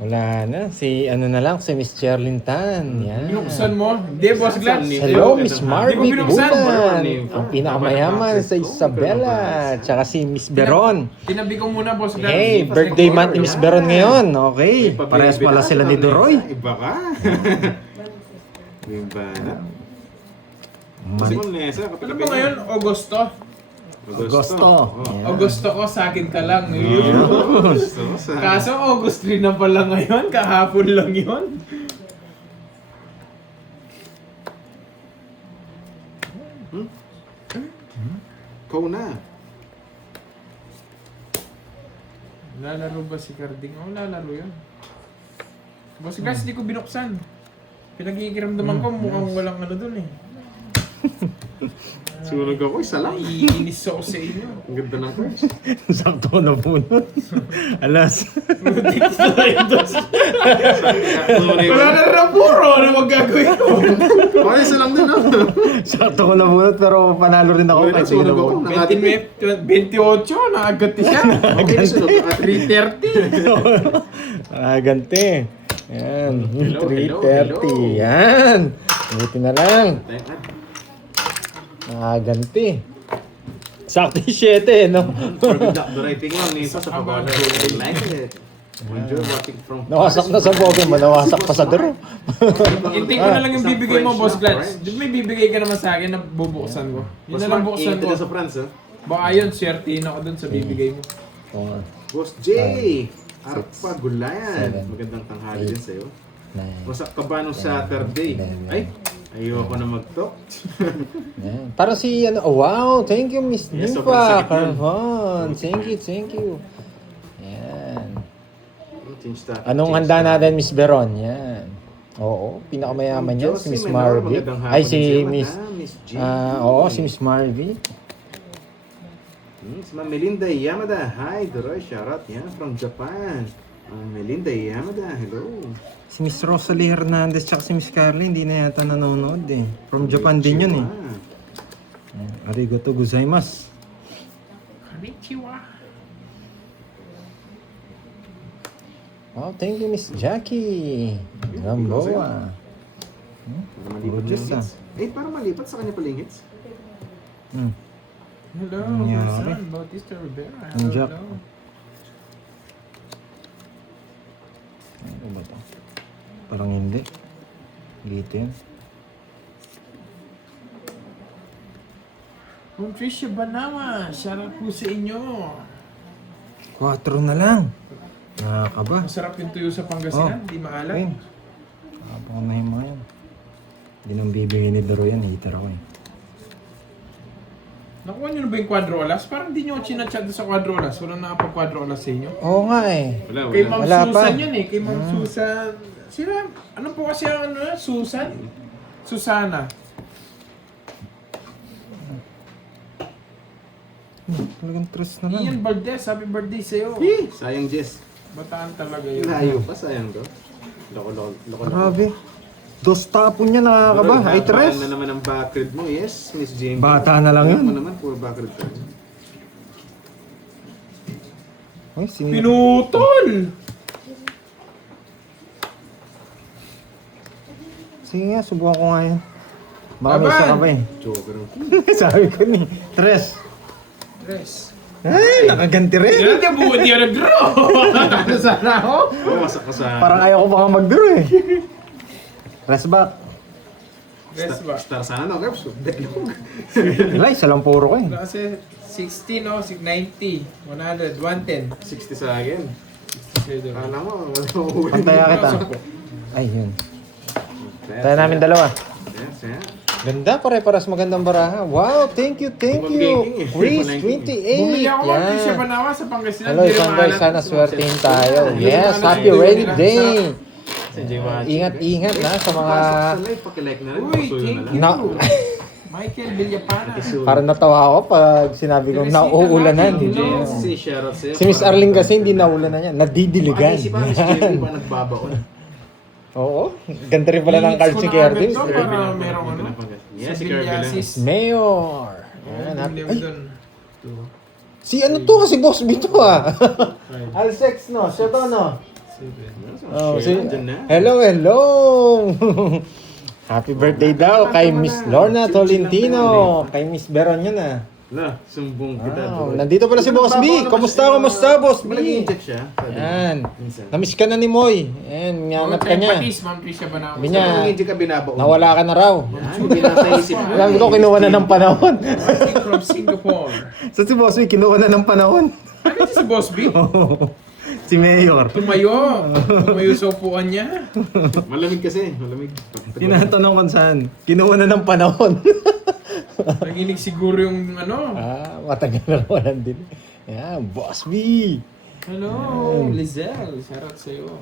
Wala na. Si ano na lang, si Miss Cherlyn Tan. Yan. Binuksan mo? Hindi, Boss Glad. Hello, Miss Hindi ko Marvy binuksan. Bulan. Ang pinakamayaman sa Isabela. Tsaka si Miss Beron. Tinabi ko muna, Boss Glad. Hey, birthday month ni Miss Beron ngayon. Okay. Parehas pala sila ni Doroy. Iba ka. Iba na. Kasi kung Nesa, Ano kapit-kapit ba ngayon? Agosto? Agosto. Oh. Agosto ko, sa akin ka lang. Agosto. Kaso August 3 na pala ngayon, kahapon lang yun. Ikaw na. Lalaro ba si Carding? Oo, lalaro yun. Boss Gas, di ko binuksan. Pinag-iikiramdaman ko, mukhang walang ano dun eh. Sunog ako, isa lang. Naiinis ako sa inyo. Ang ganda ng coach. Sakto na po nun. Alas. Wala na rin ang puro. Ano magagawin ko? Okay, isa lang din ah. Sakto ko na bunot pero panalo rin ako. Okay, sunog ako. 28, nakagati siya. Okay, sunog ako. 3:30. Ganti. Yan. Hello, 3:30. Yan. Buti na lang. Ganti. Sakto yung 7, no? The writing lang, Nesa sa pag-order. I like it. Enjoy watching from... Nawasak na sa Pokemon mo, nawasak pa sa duro. Hintay ko na lang yung bibigay mo, Boss Glad. Di ba may bibigay ka naman sa akin na bubuksan ko? Yun na lang buksan ko. sa France, ha? Baka yun, swertiin ako dun sa bibigay mo. Boss J! Arpa Gulayan. Magandang tanghali din sa'yo. Wasak ka ba nung Saturday? Ay! Ayoko na mag-talk. Yan. Para si ano, oh, wow, thank you Miss Yes, sobrang Nympha sakit yun. Carvon. Thank you. Yan. Change that. Anong handa natin Miss Beron? Yan. Oo, pinakamayaman yan si Miss Marvy. Ay si Miss Miss G. oo, si Miss Marvy. Si Ma'am Melinda Yamada. Hi, Doroy. Shoutout yan from Japan. Melinda Yamada. Hello. Si Miss Rosalie Hernandez tsaka si Miss Carly hindi na yata nanonood eh. From Japan din yun eh. Arigato gozaimasu. Konnichiwa. Oh, thank you Miss Jackie. Gamboa. Malipat Gorgeous, yung hits. Parang malipat sa kanya pala yung hits. Hello, Nangyari. my son, Bautista Rivera. Ang Jack. Hello. Ano ba ito? Parang hindi. Gito yan. Kung Trisha Banama, shoutout po sa inyo. 4 na lang. Nakakaba. Masarap yung tuyo sa Pangasinan, di maalat. Ayun. Habang na yung mga yan. Hindi nang bibigyan ni Doro yan. Hitter ako eh. Nakuha nyo na ba yung Quadro Alas? Parang di nyo chinachat sa Quadro Alas. Walang nakapag-Quadro Alas sa inyo. Oo nga eh. Kay Ma'am Wala pa. Susan yan eh. Kay Ma'am Susan. Sino? Ano po kasi ang ano? Susan? Susana. Talagang stress na lang. Ian Valdez, happy birthday sa'yo. Sayang Jess. Bataan talaga yun. Layo pa, sayang to. Loko. Grabe. Dos tapo niya nakakaba. Ay, tres. na naman ang backred mo. Yes, Miss Jane. Bata na lang yun. Ano naman, puro backred ka. Ay, Pinutol! Sige nga, subukan ko nga yan. Baka may Laban! isa ka pa eh. Joker. Sabi ko ni. Tres. Tres. Ay, nakaganti rin. Hindi natin buo, di ako nag-draw. Ano sana ako? Wasak ka sa... Parang ayaw ko baka mag-draw eh. Rest back. Tres ba? Star sana no, Keps. Deklog. Wala, isa lang puro ko eh. Kasi 60 no, 90, 100, 110. 60 sa akin. 67. Kala mo, wala mo uwi. Pantaya kita. Ay, yun. Tayo namin dalawa. Yes, yeah. Ganda, pare-paras magandang baraha. Wow, thank you. Chris, 28. Bumili ako ng Trisha Yan. Banawa sa Pangasinan. Hello, Di isang maalat. guys, sana swertihin tayo. Hindi Yes, maalat. happy rainy day. Si J1. Ingat na sa mga... Pasok sa live, pakilike na rin. Uy, Pasuyo thank na you. lang. Na, Michael Villapana. parang natawa ako pag sinabi kong nauulanan. Hello. Si shoutout sa'yo. Si Miss Arling kasi hindi naulanan yan. Nadidiligan. Ay, si Miss Jane, ba nagbabaon? Oo, ganda rin pala ng card si Kervin. Para merong ano. Yes, si Sabilyasis. Mayor. Ayan, Bumili ako ay, dun. si ano to? Si Boss B to ah. Alsex no? Siya to no? Oh, Share si- dyan na. hello, hello! Happy birthday daw kay Miss Lorna Tolentino. Kay Miss Beron yun ah. La, sumbong kita. Wow, bro. nandito pala si Boss B. Kamusta, kamusta, Boss B? Nag-inject siya. sabi niya. Yan. Minsan. Namiss ka na ni Moy. Yan, nganap ka niya. Patis, Ma'am Tricia Banao. Sabi niya, Nag-inject ka binabaon. nawala ka na raw. Yan, hindi na sa isip mo. Alam ko, kinuha na ng panahon. Watching from Singapore. So si Boss B, kinuha na ng panahon. Ano si Boss B? Si Mayor. Tumayo sa upuan niya. Malamig kasi, malamig. Tinatanong kung saan. Kinuha na ng panahon. Naginig siguro yung ano. Matagal na naman din. Yan, Boss B. Hello, Lizelle. Shoutout sa'yo.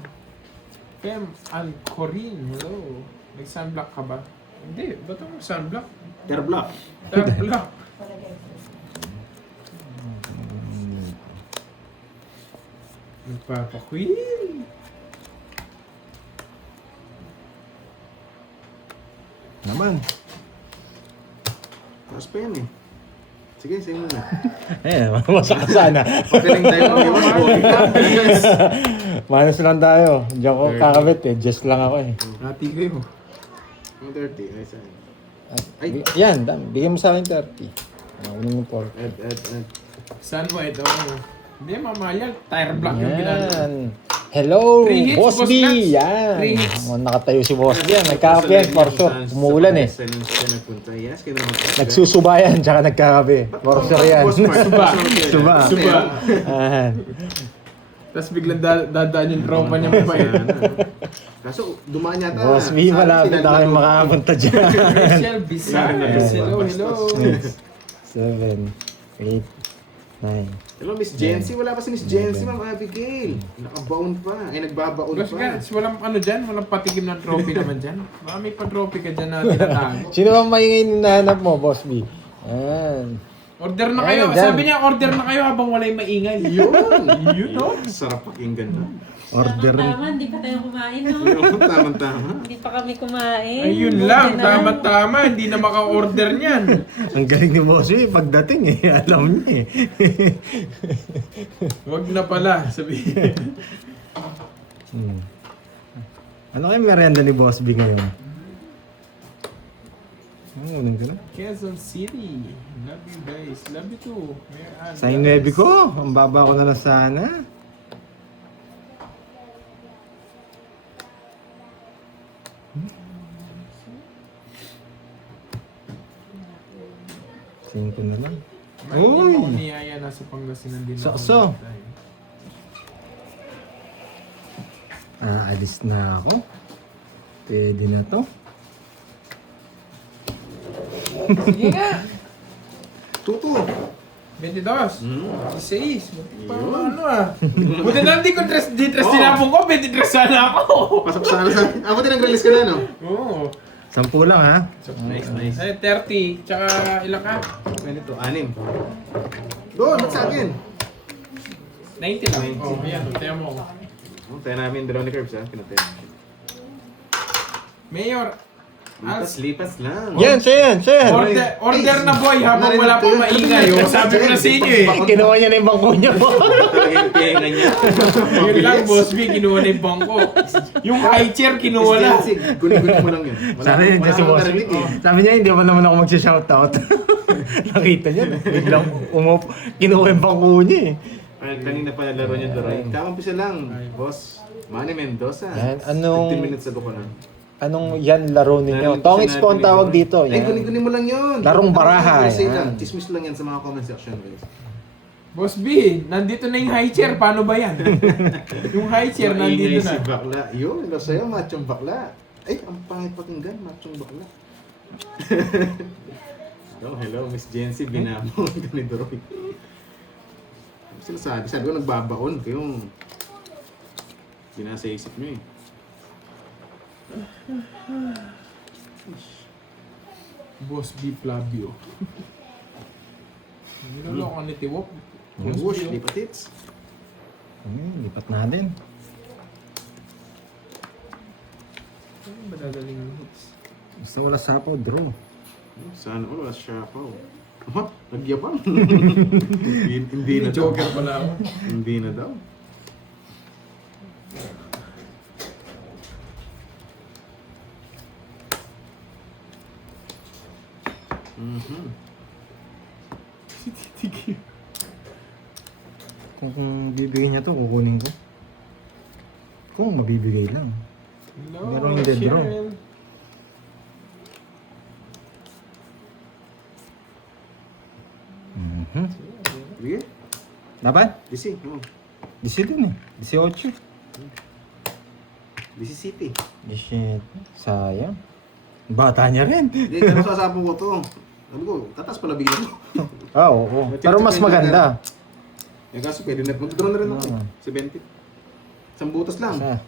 Fem Alcorin. Hello. Nag-sunblock ka ba? Hindi. Ba't mo sunblock? Terblock. Sunblock. Nagpapa-queen. Naman. Taas pa yan eh. Sige, sa'yo muna. Eh, masak ka sana. Pagaling tayo ng iwas ko. Minus lang tayo. Diyan ko kakabit eh. Just lang ako eh. Hati kayo. Ang 30, ay sa'yo. Ay. Yan, bigyan mo sa akin 30. Unang mo 40. Add. Saan mo ito? Hindi, mamaya. Tire block yung ginagawa. Yan. Hello, 3 hits, Boss Boss B. Lance. Yan. 3 hits. Nakatayo si Boss B. Nagkakape yan, for sure. Umuulan eh. Sa nagpunta. Yes, kaya naman. Nagsusubayan, tsaka nagkakape. For sure yan. Suba. Suba. Ah. Tapos biglang dadaan yung tropa niya mabait. Kaso, dumaan yata. Boss B, malapit na kayo makapunta dyan. Rachel Bizarre. Hello, hello. 7, 8, 9. Hello, Miss Jency. Wala pa si Miss Jency, Ma'am Abigail. Nakabaon pa. Ay, nagbabaon Boss pa. guys, walang ano dyan? Walang patikim ng trophy naman dyan? Baka may pa-trophy ka dyan na tinatago. Sino bang maingay hinahanap mo, Boss B? Yan. Order na kayo. Ayun, dyan. Sabi niya, order na kayo habang walay maingay. Yun! Yun, no? Sarap pakinggan na. Order. Tama, hindi pa tayo kumain, no? Yun, tama-tama. Hindi pa kami kumain. Ayun lang, tama-tama. Hindi na maka-order niyan. Ang galing ni Boss B, pagdating eh. Alam niya eh. Wag na pala, sabihin. Ano kayo merienda ni Boss B ngayon? Unin ko na. Quezon City. Love you guys. Love you too. Sa inebi ko, ang baba ko na lang sana. Singko na lang. Uy! Ako niyaya nasa Pangasinan din. So. Alis na ako. Pwede na to. Sige nga! Tuto. 22. Hmm. 16. Yun. Ano ah. Buti na hindi ko di dress sinabong ko. 23 sana ako. Pasok sana sa... Ako din nag-release ka na, no? Oo. 10 lang ha. Nice, nice. Ay, 30. Tsaka ilang ka? Ganito, 6. Doon, ba't sa akin? 90 lang. 90. Oh, ayan. Tayo mo. Tayo namin dalawa ni Curbs, ha? Pinatay. Mayor. Lipas lang. Yan, siya yan. Order na boy habang wala pang maingay. Oh, sabi ko na sa inyo eh. Kinuha niya na yung bangko niya po. Talaga yung tenga niya. Yun lang, boss B, kinuha na yung bangko. Yung high chair, kinuha na. Gunin mo lang yun. Sana yun dyan si Boss B. Sabi niya, hindi naman ako mag-shoutout. Nakita niya, biglang kinuha yung bangko niya eh. Ay, kanina pa nalaro niya Doray. Kakampisa lang, boss. Manny Mendoza. Yan, anong- 15 minutes ago pa lang. Anong yan laro ninyo? Narinig Tongits ko po ang sinabi ni tawag Boy. dito. Ay, Yan. gunin mo lang yun. Larong baraha, Say yan. lang. Chismis lang yan sa mga comment section, guys. Boss B, nandito na yung high chair. Paano ba yan? Yung high chair, nandito Maingay na. si bakla. Yun, ilo sa'yo, machong bakla. Ay, ang pangit pakinggan, machong bakla. Hello, Miss Jency, binamon ka ni Doroy. Sabi ko nagbabaon kayong pinasa isip nyo eh. Boss B Flavio. Niloloko ni Tiwok. Whoosh, lipat hits. Lipat natin. Ano ba dadaling ng hits? Basta wala sapaw, draw. Sana wala siya ako. Ha? Nagyabang? Hindi na daw. Joker pala ako. Hindi na daw. Mhm. Si Titi Q. Kung bibigay niya to, kukunin ko. Kung mabibigay lang. Hello, Pero hindi, bro. Cheryl. Mhm. Sige. Dapat? DC. Oh. DC din eh. 18. DC City. Shit. Sayang. Bata niya rin. Hindi, pero sasabong ko to. Sabi ko, tatas pala bigyan ko. Ah, oo. Pero mas maganda. Eh kaso pwede na. Mag-draw na rin ako. Ah. 70. Isang butas lang. Sa.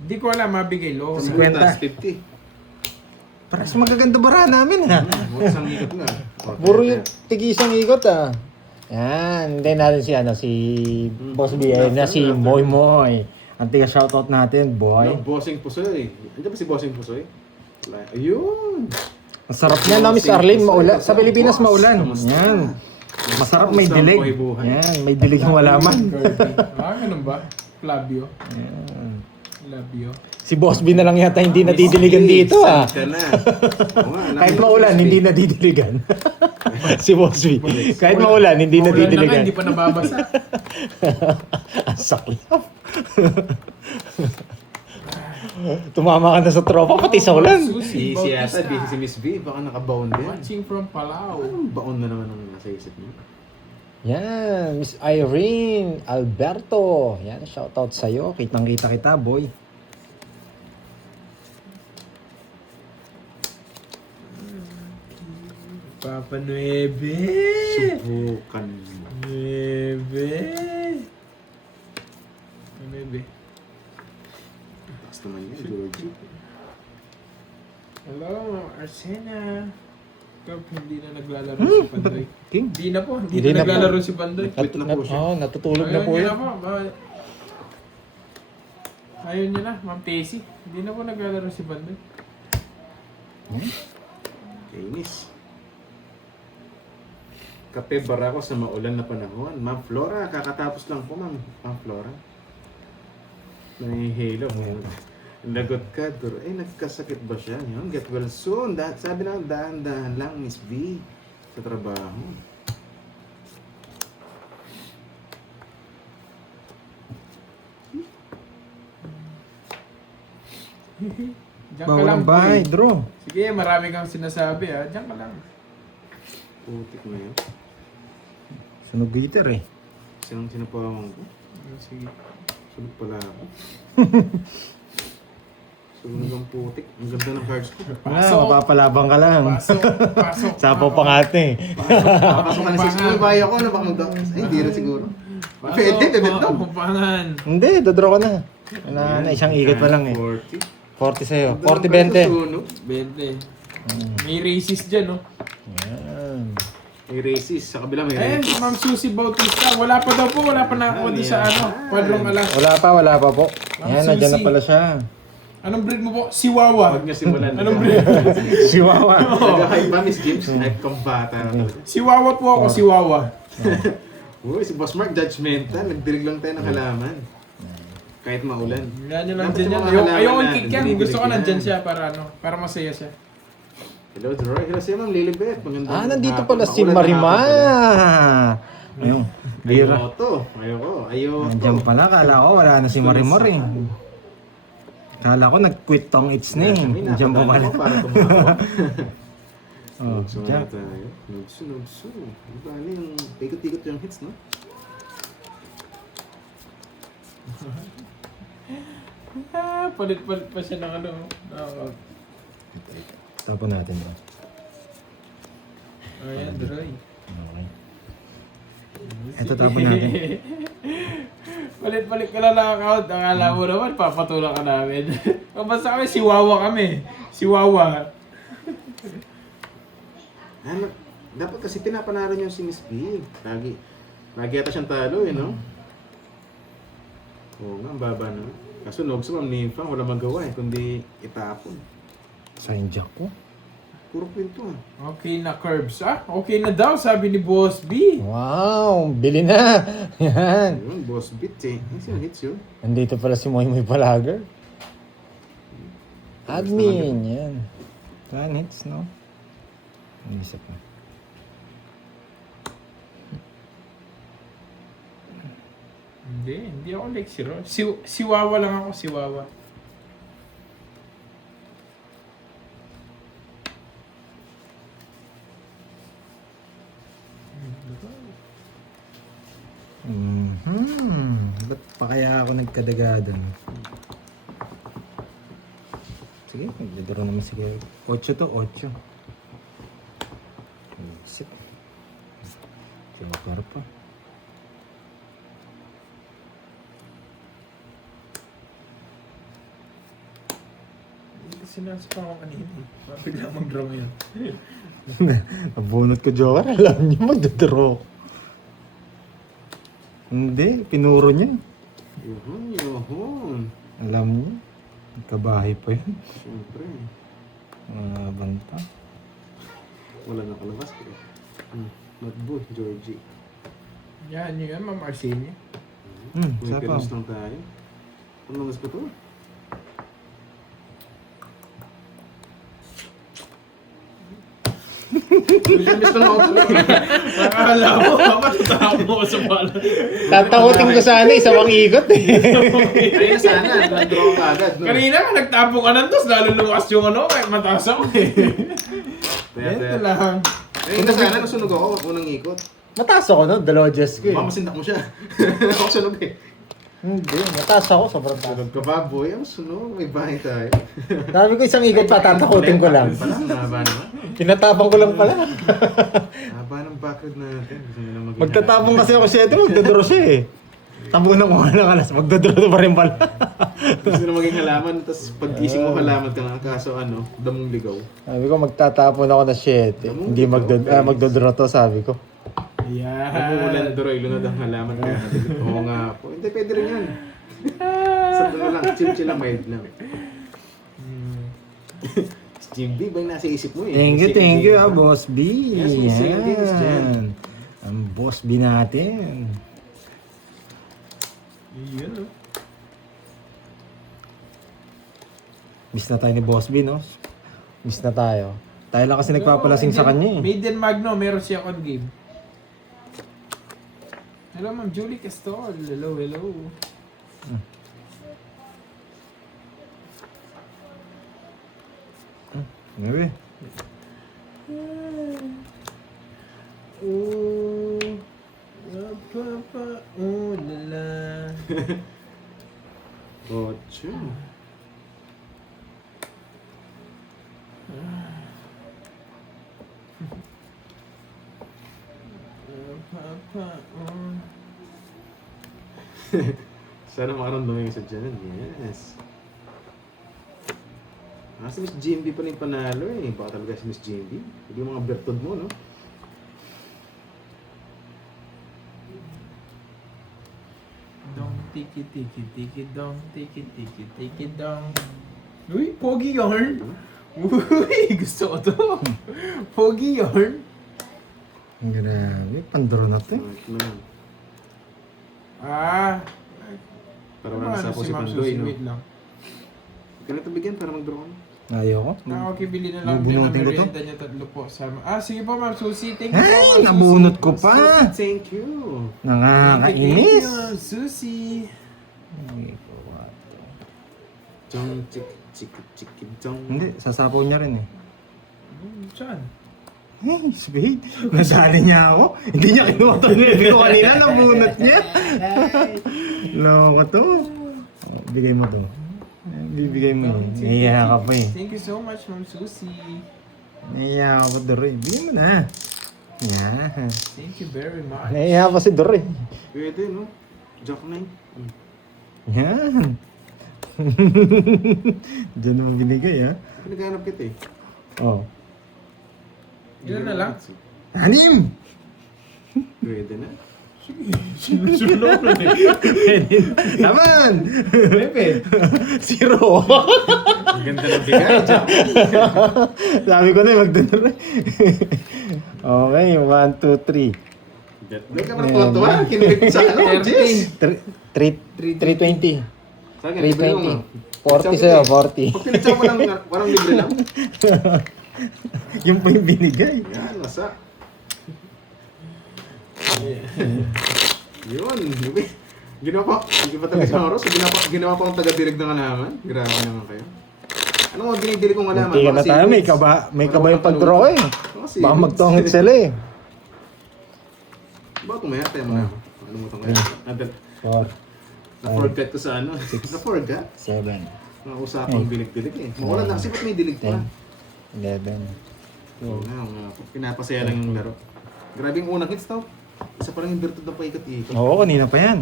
Di ko alam, mabigay lo. Isang 50. butas, 50. Parang magaganda bara namin ha. Butas ang ikot na. Puro yung tig-isang ikot ah. Yan. Hindi natin si si Boss B. Ayun na si Moy Moy. Ang tiga shoutout natin, boy. Ano, Bossing Pusoy. Andiyan ba si Bossing Pusoy? Wala. Ayun. Ang sarap niya na, Miss Arlene, maulan. Sa Boss, Pilipinas, maulan. kamusta? Yan. Masarap, may Kamusta ang dilig. buhay-buhay? Yan, may dilig yung halaman. Ganun ba? Flavio. Yan. Flavio. Si Boss B na lang yata hindi nadidiligan dito ah. Saan ka na? Oo nga, Kahit naku, maulan, Boss B. hindi nadidiligan. Si Boss B. Kahit maulan, hindi Maulan na nga, nadidiligan. hindi pa nababasa. Ang saklap. Tumama ka na sa tropa, pati sa ulan. Susi Si yata, Bautista. busy si Miss B. Baka nakabaon din. Watching from Palau. Anong baon na naman ang nasa isip niyo? Yan, Miss Irene Alberto. Yan, shoutout sa'yo. Kitang-kita kita, boy. Papa Nueve. Subukan mo. Nueve. Nueve. Taas naman yan, Georgie. Hello, Arsena. Kap, hindi na naglalaro si Pandoy. King. Hindi na po, hindi Hindi na na po. naglalaro si Pandoy. Quit na po siya. natutulog na Ayaw po niya yan. na po. Ayaw niya na, Ma'am Tessie. Hindi na po naglalaro si Pandoy. Kainis. Kape barako sa maulan na panahon. Ma'am Flora, kakatapos lang po, Ma'am Flora. Nahihilo. Lagot ka, pero nagkasakit ba siya? Yun, get well soon. Sabi na, dahan-dahan lang, Miss B, sa trabaho. Diyan ka Bawal lang, ang bahay, boy. draw. Sige, marami kang sinasabi ha. Diyan ka lang. Putik na yun. Sunog guitar eh. Sinapawan ko. Sige. Sunog pala ako. Sunog ang putik. Ang ganda ng cards ko. Wala, mapapalabang ka lang. Pasok. Pasok. Sapaw pa nga ate. Papasok ka na 6 mo, bayo ko na baka mag-doctors. Ay, hindi rin siguro. Pwede, bebet lang. Kupangan. Hindi, dodraw ka na. Isang ikot pa lang eh. 40. 40 sa'yo. Ang 40-20. sunog. 20. May racist dyan, no? Yan. May racist. Sa kabila may Ayan, racist. Ma'am Susie Bautista. Wala pa daw po. Wala pa nakakuha doon sa kwadrong alas. Wala pa po. Yan, Susi. nandiyan na pala siya. Anong breed mo po? Siwawa. Huwag niya simulan. Anong breed? Chihuahua. Nag-hype ba, Miss James? Hype kang bata na talaga. Siwawa po ako, Siwawa. Uy, si Boss Mark, judgmental. Nagdirig lang tayo ng halaman. Kahit maulan. Yan yung Dapat nandyan yung yan. mga halaman Ayoko na kick yan. dinidilig Gusto ko yan. nandyan siya para masaya siya. Hello, Roy. Hello sa'yo, Ma'am Lilibet. Magandang Nandito hapon. pala si Maulan na Marima. hapon pala. Ayun. Bira. Ayoto. Ayoto. Nandiyan pala. Kala ko wala na si Marimar eh. Kala ko nag-quit tong it's na eh. Nandiyan pa pala. Para tumawa. Oh, Nugso diyan. na tayo. Nugso. Diba, ano yung ikot-ikot yung hits, no? Palit-palit pa siya ng ano. Tapon natin bro. Ayan, Droy. Okay. Ito tapon natin. Palit-palit ka lang ng account. Akala mo naman, papatulak ka namin. Basta kami, Siwawa kami. Siwawa. Ano, dapat kasi pinapanalo niyo si Miss B. Lagi yata siyang talo eh, no? Oo nga, ang baba na. Kaso Nogso, Ma'am Nympha, wala magawa eh, kundi itapon. Sign jack ko. Puro kwento ah. Okay na, Curbs. Okay na daw, sabi ni Boss B. Wow! Bili na! Yan. Ayun, Boss Beat eh. Ay, sino hits yun? Nandito pala si Moy Moy Palager. Admin, yan. 1 hits, no? Ang isa pa. Hindi ako like si Ron. Siwawa lang ako, siwawa. Ba't pa kaya ako nagkadaga doon? Sige, magdadaro naman sige. 8 to, 8. Isip. Joker pa. Sinasa pa ako kanina. Bigla mag-draw ngayon. Nabunot ko Joker, alam niyo magdadaro. Hindi, pinuro niya. Yuhun. Alam niyo. Kabahay pa yun. Siyempre. Mga banta. Wala na kalabas ko. Not boy, Georgie. Yan, yun, Ma'am Arsenio. May Sapa. pinos lang tayo. Ano nagas ko to? Pinos lang ako. Nakakala mo, matatawa mo sa pala. Tatakutin ko sana, isang ikot eh. Ayun na sana, nag-draw ka agad. No? Kanina, nagtapo ka ng dos, lalo lumakas yung ano, kahit mataas ako eh. Ito lang. Ayun na sana, nasunog ako. Unang ikot. Mataas ako no, dalawa Diyos ko eh. Mamasindak mo siya. Ako sunog eh. Hindi, mataas ako, sobrang taas. Sunog ka ba, boy? Ang sunog. May bahay tayo. Sabi ko isang ikot pa, tatakutin ko lang. Pala, mahaba naman. Tinatapang ko lang pala. Haba ng background natin. Gusto nila maging Magtatapang kasi ako siya ito, magdadaro siya eh. Tabunan ko nga ng alas, magdadaro pa rin pala. Gusto nila maging halaman, tapos pag-gising mo halaman ka lang. Kaso ano, damong ligaw. Sabi ko, magtatapon ako na shit. Hindi magdadaro to, sabi ko. Umuulan Doroy, lunod ang halaman ka. Oo nga po. Hindi, pwede rin yan. Sa ano lang, chill lang, mild lang. Steve B, ba yung nasa isip mo eh? Thank you, Boss B. Yes, may savings dyan. Yan. Ang Boss B natin. Yun, oh. Miss na tayo ni Boss B, no? Miss na tayo. Tayo lang kasi nagpapalasing sa kanya eh. Maiden Magno, meron siya on game. Hello, Ma'am Julie Castol. Hello. Ngayon eh. Lala. Ocho. Sana makaramdaman yung sa dyan. Yes. Si Miss GMB pa rin panalo eh. Baka talaga si Miss GMB. Hindi yung mga bertod mo, no? Dong, tiki, dong, tiki, dong. Uy, pogi yarn. Uy, gusto ko to. Pogi yarn. Grabe, pandaro na to eh. Ito naman. Para wala Ano nasa po si Ma'am Pandoy, Susie, no? wait lang. Ganito bigyan para mag-draw ka. Ayoko. Okay, bili na lang din ang Bubunutin ko to. merienda niya tatlo po. Sige po, Ma'am Susie. Thank you po, Ay, Ma'am Susie. nabunot ko pa. Susie, thank you. Thank you, Nakakainis. Ma'am Susie. Chong, chik, chong. Hindi, sasapaw niya rin eh. Saan? Hey, Spade, nadali niya ako. Hindi niya kinuha to nilbi ko kanina, nabunot niya. Loko to. Oh, bigay mo to. Bibigay mo yun. Nahiya ka pa eh. Thank you so much, Ma'am Susie. Nahiya ka pa, Doroy. Bigay mo na. Yan. Thank you very much. Nahiya pa si Doroy. Pwede, no? Jack 9. Yan. Diyan mo binigay ha. Pinaghanap kita eh. Oh. Ilan na lang? 6! Pwede na. Sinusunod na eh. Naman! Pepe. 0! Ang ganda ng bigay, Jack. Sabi ko na magdadala. Okay, 1, 2, 3. May ka parang tuwa-tuwa. Kinilig sa ano, Jess. 320. Sa akin, libre lang, 320. 40 sa'yo, 40. Pag pinatsa mo lang, parang libre lang. Yung pa yung binigay. Yan, wasak. Yun. Hindi pa talaga ako, Ros. Ginawa pa akong taga-dirig ng halaman. Grabe naman kayo. Ano nga dinidilig kong halaman? Hindi ka na Baka tayo, sequence. may kaba yung pag-draw eh. Baka Baka sequence. magtongit sila eh. Baka tumaya tayo mga. Ano mo itong kaya? 4, Na-forget ko sa ano. Na-forget? 7, Mga usapang dilig-dilig eh. Mawala na kasi ba't may dilig pa? 10, 11. Oo nga, pinapasaya lang yung laro. Grabe yung unang hits tao. Isa pa lang yung virtud ng paikot-ikot. Oo, kanina pa yan.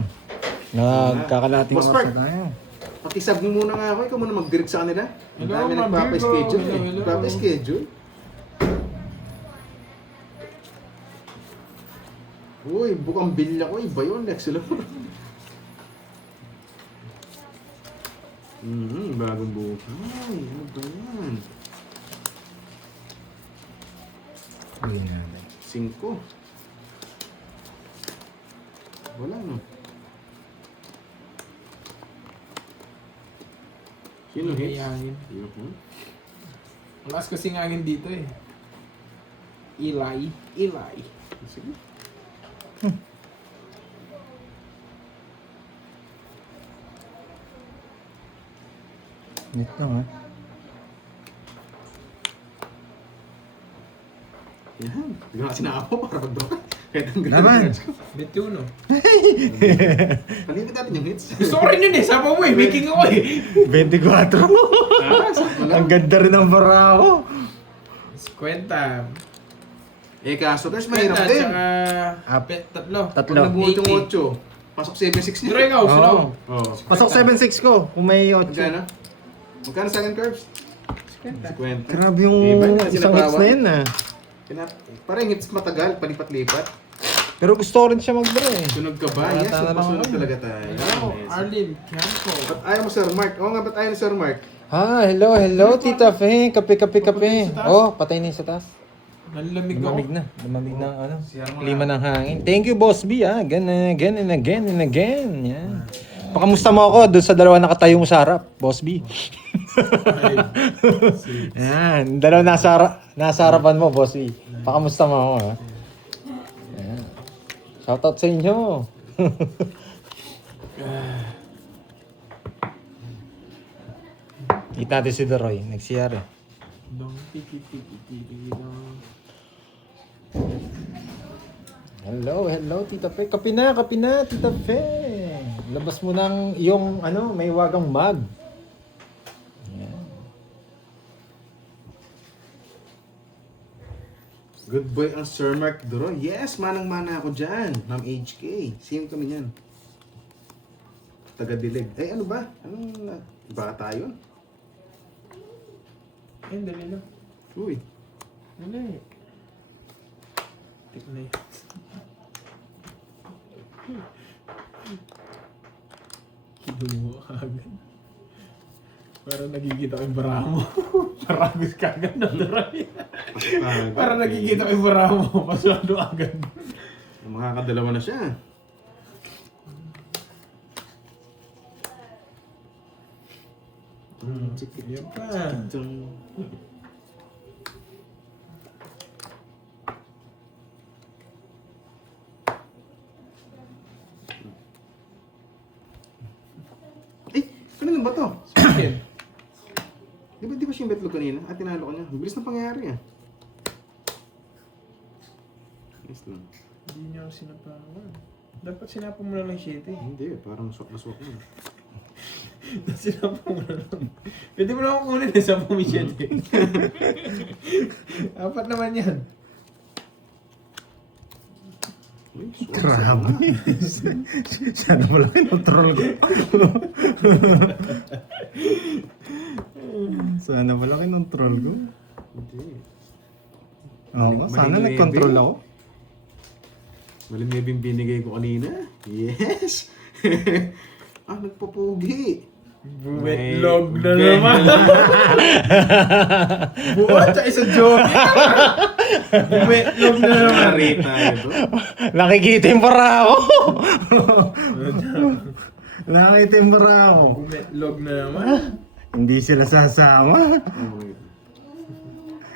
Nagkakalating Boss oras Park. na tayo. Pakisab mo muna nga ako, ikaw muna mag-direct sa kanila. Ang Hello, dami mga nagpapa-schedule Virgo. eh. Hello. Nagpapa-schedule. Uy, bukang bilya ko. Iba yun, Lex. Bagong buhay. Ano ba yan? Huli natin. 5. Wala no. Sino May hits? hangin. Mhm. Ang lakas kasing hangin dito eh. Eli. Sige. Net lang ha. Yan. Hindi ko na sinakapo para mag-draw ka. Kahit ang ganda. Naman. 21. Palimit natin yung hits. Gusto ko rin yun eh. Sapa mo eh. Making ako eh. 24. Sakto lang. Ang ganda rin ng barako. Kwenta. Kaso guys, mahirap din. Tsaka... Tatlo. Pag Tatlo. nabuhat yung 80. 8, pasok 7-6 niya. Pero ikaw, Oo. sino? Oo. Pasok 7-6 ko. Kung may 8. Magkano? Magkano sa akin, Curbs? Kwenta. 50. Grabe yung Iba na, isang hits na yun ah. Parang hits matagal, palipat-lipat. Pero gusto ko rin siya mag-draw eh. Sunog ka ba? Wala Yes, talaga sunog ako. talaga tayo. Hello, Yes. Arlene Campo. Ba't ayaw mo, Sir Mark? Oo nga, ba't ayaw ni Sir Mark? Hello, Tita Fe. Kape. Oh, patay na yung sa taas. Nalamig ako. Lumamig na ano. Klima ng hangin. Thank you, Boss B ah. Again and again. Yan. Pakamusta mo ako doon sa dalawa nakatayo mo sa harap, Boss B. Yan, dalawa nasa harapan mo, Boss B. Pakamusta mo ako ha. Yan. Shoutout sa inyo. Kita natin si Deroy, nag-CR eh. Dong, tiki, dong. Hello, Tita Fe. Kape na, Tita Fe. Labas mo ng iyong, may wagang mug. Yan. Good boy ang Sir Mark Duro. Yes, manang-mana ako dyan. Ma'am HK. Same kami yan. Taga-dilig. Ano ba? Anong bata yun? Dali lang. Uy. Dali. Tik na yun. Kinuha ka agad. Parang nagigita ko yung bara mo. Paragos ka agad na daray. Parang nagigita ko yung bara mo. Pasado agad. Makakadalawa na siya. Yan pa. Kanina ba to? Sige. Di ba siya yung betlog kanina? At tinalo ko niya. Bilis na pangyayari ah. Yes lang. Hindi niya ako sinapawan. Dapat sinapa mo na lang 7 eh. Hindi, parang swak na swak na. Sinapa mo na lang. Pwede mo na ako kunin eh, 10 may 7. Apat naman yan. Uy, swak. Grabe. Sana mo lang control ko. Sana mo lang control ko. Hindi. Oo nga, sana nag-control ako. Malimebing binigay ko kanina. Yes! Nagpapugi. Buwetlog na naman. Buwat sa isa joke. Buwetlog na naman. Narita ito. Nakikita yung para ako. Nakikita yung para ako. Buwetlog na naman. Hindi sila sasama.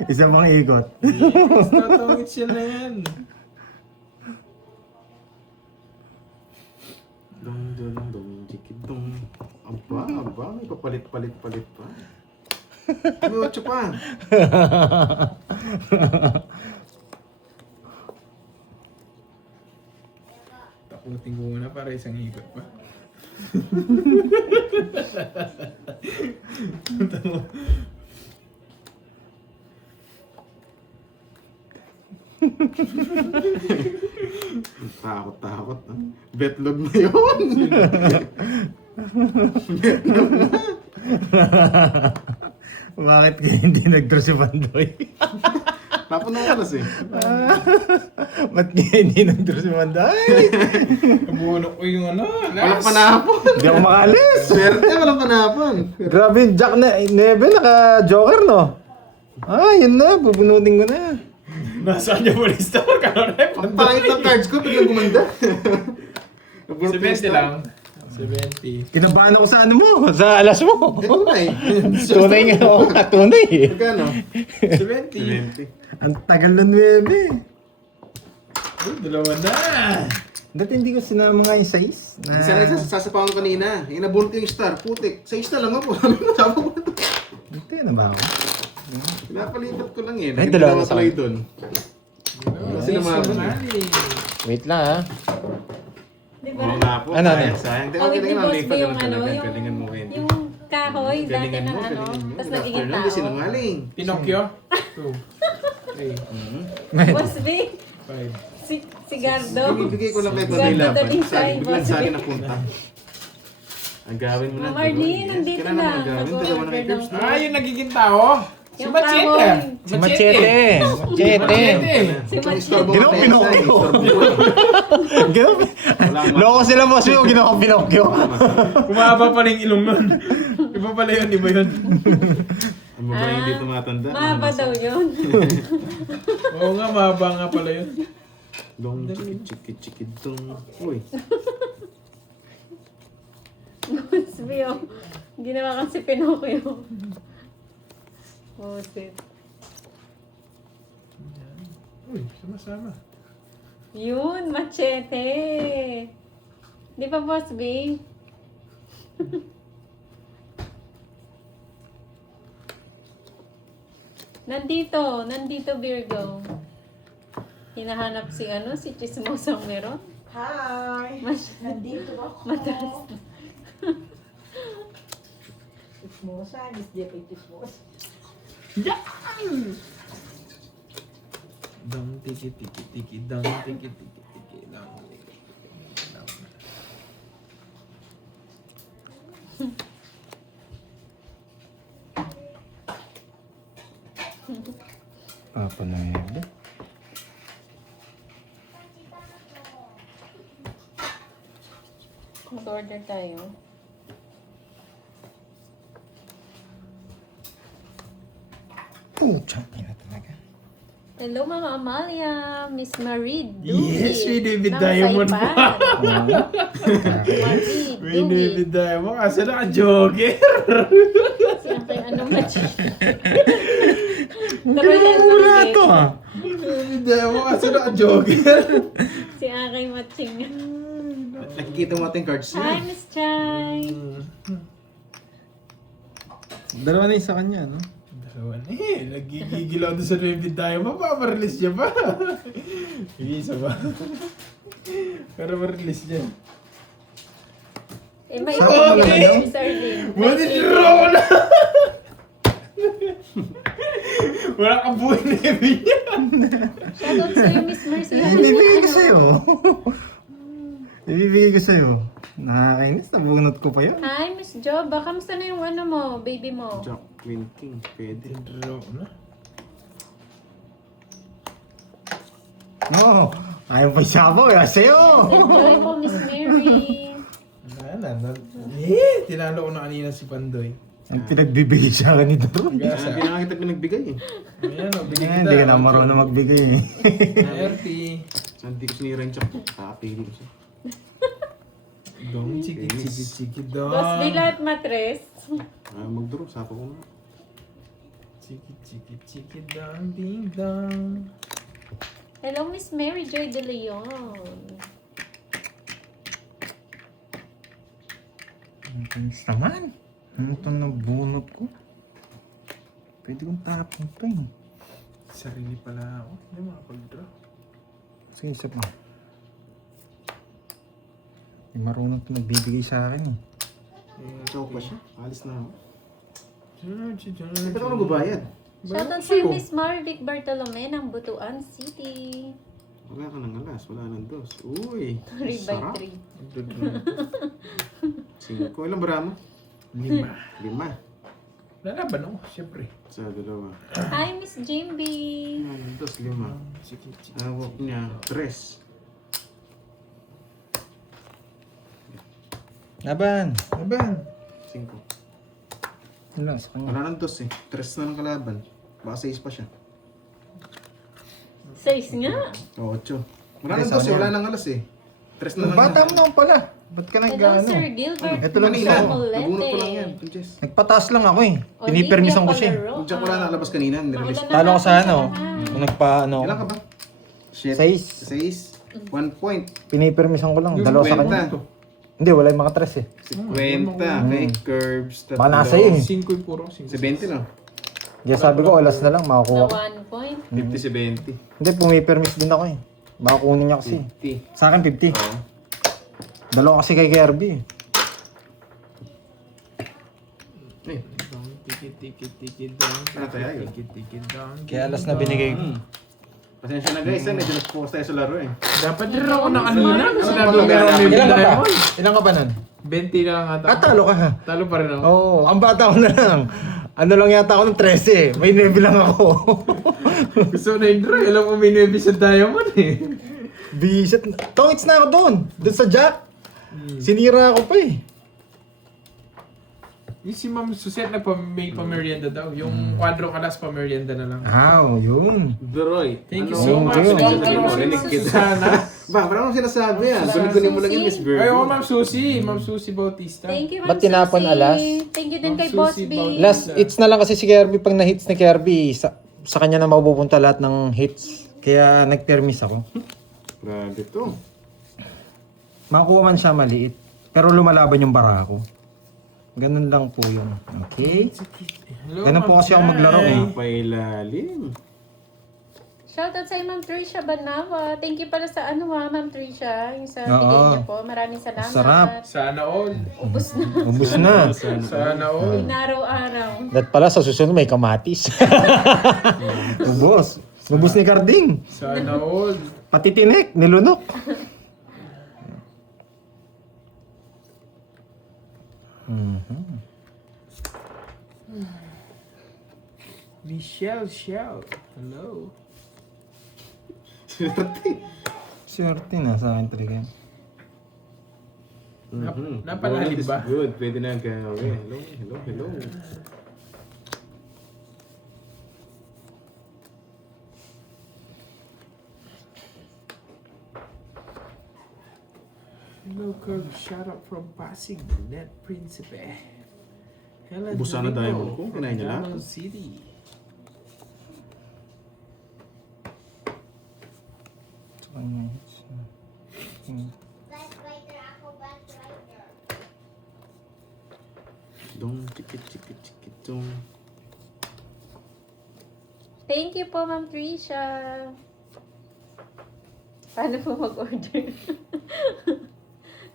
Isa pang ikot. Yes, tatawid siya na yan. Dun, dun, ba? May papalit-palit-palit pa. May 8 pa. Takutin ko muna para isang ikot pa. Takot-takot. Ah. Betlog na yun. Bakit kaya hindi nag-draw si Pandoy? Tapon na oras eh. Ba't kaya hindi nag-draw si Pandoy? Nabulok ko yung ano. Walang panahapon. Hindi ako makalis. Swerte, walang panahapon. Grabe yung Jack na 9 naka-joker, no? Ah, yun na. Bubunutin ko na. Nasaan niya mo lista? Ang pangit ng cards ko, biglang gumanda. 70 lang. 70. Kinabahan ako sa ano mo, sa alas mo. Eh, tunay. Tunay nga ako, tunay eh. Magkano? 70. 70. Ang tagal ng 9 eh. Uy, dalawa na. Dati hindi ko sinama nga yung size. Isa na sasapawan ko kanina. Inabunot yung star. Putik. Sa na lang ako. Sabi ko na to. Ito na ba ako? Pinapalipat ko lang eh. Ay, dalawa na tuloy sa- doon. Kasi namabon eh. Wait lang ha. Di Oo ba? nga po. Ano, Sayang, ano? sayang. Oh, with the boss Lipat ba yung naman ano, talaga. yung, Galingan mo, Wendy. yung kahoy, dati Galingan ng mo, ano, galingan mo. tapos Good nagiging afternoon, di tao. sinungaling. Pinocchio. 2. 3. Boss B, 5. si Gardo. Bibigay ko lang kay Gardo Padilla. Dalinsay, Biglang boss sa B. akin napunta. Ang gawin mo na. Ma'am Arlene, nandito Kailan na. naman ang gawin? Dalawa na kay Curbs. Ah, yung nagiging tao. Si Yung Machete. kahoy. Si Machete. Machete. Si Machete. Ginawa Pinocchio. Ginawa. Loko sila boss mo, ginawa Pinocchio. Kumaba pala yung ilong nun. Iba pala yun, iba yun. Ang babae hindi tumatanda. Mahaba daw yun. Oo nga, mahaba nga pala yun. Dong, chiki dong. Uy. Boss B, oh. Ginawa kang si Pinocchio. Oh, shit. Uy, sama-sama. Yun, Machete. Di ba, Boss B? Nandito Virgo. Hinahanap si si Chismosang meron. Hi! Mas, Nandito ako. matalas. Chismosa, Miss Jeff ay chismosa. Dang tiki tiki tiki dang tiki tiki tiki dang tiki tiki dang. Papa na yun. Mag-order tayo. Pucha, ina talaga. Hello, Mama Amalia. Miss Marie Yes, may David Ng Diamond Saipan. pa. Marie May Dewey. David Diamond kasi naka-jogger. Siya kay matching. Turuyan lang Wala eh. to ah. David Diamond kasi naka-jogger. Si Akay matching. Nakikita mo ating cards Hi, niya. Miss Chay. Dalawa na yung sa kanya, no? Dalawa na eh. Nagigigil ako doon sa David Diamond. Paparelease niya pa. Isa ba? Para ma-release niya. Eh, may Okay. Miss Arlene. Buti draw na! Wala kang buhay na niya. Shoutout sa'yo, Miss Mercy. Ibibigay ko sa'yo. Ibibigay ko sa'yo. Nakakainis, nabunot ko pa yun. Hi, Miss Jo. Baka kamusta na yung mo, baby mo? Jack, Queen, King. Pwede. Draw na. Oo. Ayaw pa isabaw, kaya sa'yo. Enjoy po, Miss Mary. Tinalo ko na kanina si Pandoy. Ang pinagbibigay sa akin nito. Gasa. Hindi na kita pinagbigay eh. Ayan o, bigyan kita. Hindi ka na marunong magbigay eh. 30. Hindi ko sinira yung chak. Kakapili ko siya. Dong, chiki, chiki, chiki, dong. Boss Bigat Matres. Mag-draw. Sapo ko na. Chiki, chiki, chiki, dong, ding, dong. Hello, Miss Mary Joy De Leon. Ang tamis naman. Ano ito na bunot ko? Pwede kong tapon ito eh. Sarili pala ako. Hindi makapag-draw. Sige, isa pa. May marunong ito nagbibigay sa akin eh. Ikaw pa siya. Alis na ako. Ba't Ba't ako nagbabayad? Shoutout sa Miss Marvic Bartolome ng Butuan City. Wala ka ng alas. Wala ng dos. Uy. 3 by 3. 5. Ilang bara mo? 5. 5. Lalaban ako, syempre. Sa dalawa. Hi, Miss Jimby. Yan, ng dos, 5. Sige, sige. Hawak niya, 3. Laban! Laban. 5. Yun lang sa kanya. Wala ng dos eh. 3 na ng kalaban. Baka 6 pa siya. 6 nga. O, 8. Wala ng dos eh. Wala ng alas eh. 3 na lang. Bata mo naman pala. Ba't ka Hello, nag-ano? Sir Gilbert. Ito lang Kanina. isa. Nabunot ko lang yan. Jess. Nagpataas lang ako eh. Pinipermisan ko siya. Kung dyan ko lang nakalabas kanina. Nirelease. Talo ko sa ano. Kung nagpa ano. Ilan ka ba? Shit. 6. 6. 1 point. Pinipermisan ko lang. Dalawa sa kanya. 50. Hindi, wala yung mga tres eh. 50. Fake curves. Baka nasa iyo eh. 5 yung puro. 5. 70 lang. Kaya sabi ko, alas na lang, Na makakuha ko. 1 point. 50-70. Hindi, pumipermis din ako eh. Baka kunin niya kasi. 50. Sa akin, 50. Oo. Dalawa kasi kay Kirby eh. Eh, Tiki down. Ano tayo yun? Tiki down. Kaya alas na binigay ko. pasensya na guys, medyo nag-focus tayo sa laro eh. Dapat din ako na kanina. Sinabi ko Ilan meron may Ilan ka ba? diamond. Ilan ka ba nun? 20 na lang ata. Ah, talo ka ha. Talo pa rin ako. Oo, ang bata ko na lang. Ano lang yata ako ng 13. May 9 lang ako. Gusto ko na yung draw. Alam ko may 9 sa diamond eh. Bisit. Tongits na ako doon. Doon sa Jack. Sinira ako pa eh. Yung si Ma'am Suset may pamerienda daw. Yung quadro kalas pamerienda na lang. Yun. Droy. Thank you so much. Thank you. Ano Rinig kita. sana? Ba, parang akong sinasabi yan. Gunin mo lang yan, Miss Virgo. Ay, ako Ma'am Susie. Ma'am Susie Bautista. Thank you, Ma'am Ba't tinapon Susie. alas? Thank you din Ma'am kay Boss Susie B. Bautista. Last hits na lang kasi si Kirby. Pag na-hits ni Kirby, sa kanya na mapupunta lahat ng hits. Kaya nag-permis ako. Grabe to. Makuha man siya maliit. Pero lumalaban yung bara ko. Ganun lang po yun. Okay? Hello, Ganun po Ma'am kasi ako maglaro Jai. eh. Napailalim. Shoutout sa Ma'am Trisha Banawa. Thank you pala sa Ma'am Trisha. Yung sa Oo. bigay niya po. Maraming salamat. Sarap. Sana all. Ubus na. Ubus na. Sana all. Inaraw-araw. That pala sa susunod may kamatis. Ubus. Ubus ni Carding. Sana all. Pati tinik, nilunok. Michelle Shell. Hello. Swerte na sa akin talaga. Napalalim Bonus is ba? Good. Pwede na gawin. Hello. Hello, Curve. Shout out from Pasig. Net Principe. Hello, Ubusan na diamond ko. Kinain niya lahat. Diamond City. Dong, chikit, dong. Thank you po, Ma'am Trisha. Paano po mag-order?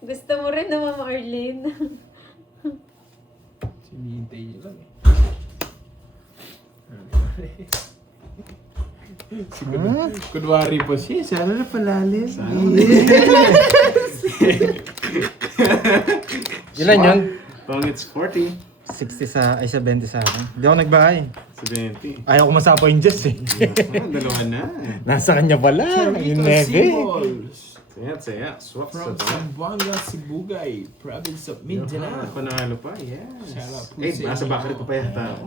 Gusto mo rin na Ma'am Arlene. Sinihintay niyo lang eh. Kunwari po siya. Sana na palalim. Ilan yun? Pang it's 40. 60 ay 70 sa akin. Hindi ako nagbahay. 70. Ayaw ko masapa yung Jess eh. Dalawa na. Nasa kanya pala. Yung neve. Saya. Swak sa From ba? Zamboanga, Sibugay, province of Mindanao. Panalo pa, yes. Shout out po Eh, sa nasa inyo. bakit pa yata ako?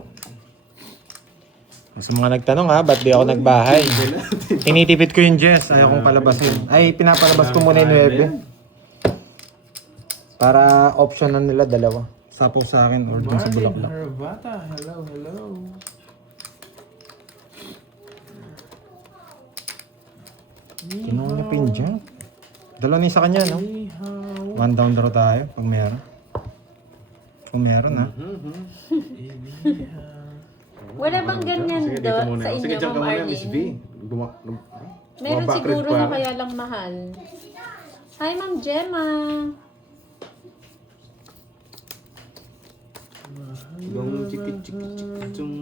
Sa mga nagtanong ha, ba't di ako nagbahay? Tinitipid ko yung Jess. Ayaw kong palabasin. Ay, pinapalabas ko muna yung 9. Para option na nila dalawa. Sapaw sa akin or dun sa Marvin bulaklak. Harabata, hello. Kinuha niya pa yung junk. Dalawa na yung sa kanya, no? Ni hao. One down draw tayo pag meron. Kung meron ha. Wala bang ganyan Sige, dito muna sa ako. Sige, inyo, dyan ka Ma'am muna, Miss V. Arlene? Meron Background siguro pa. na kaya lang mahal. Hi, Ma'am Gemma. Dong chiki chiki chiki chung.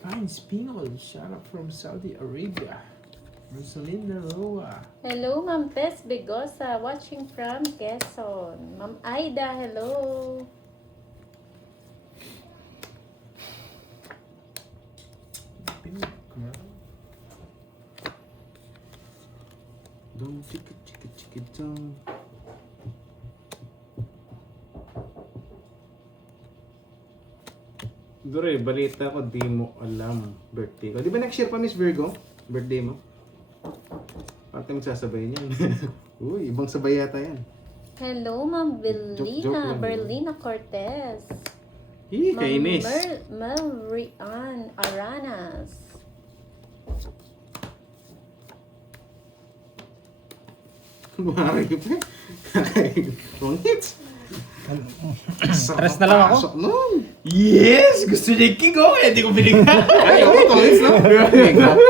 Fine Spinol, shout out from Saudi Arabia. Rosalinda Roa. Hello, Ma'am Tess Begosa, watching from Quezon. Ma'am Aida, hello. Dong chiki chiki chiki chung. Dore, balita ko, di mo alam birthday ko. Di ba next year pa, Miss Virgo? Birthday mo? Parang tayo magsasabay niyan. Uy, ibang sabay yata yan. Hello, Ma'am Joke lang, Berlina Cortez. Hi, kainis. Melrian Aranas. Buhari pa. Wrong hits. Rest na lang ako. Pasok nun. Yes! Gusto niya kigo eh! Hindi ko binigay! Ay, oo, tong hits, no?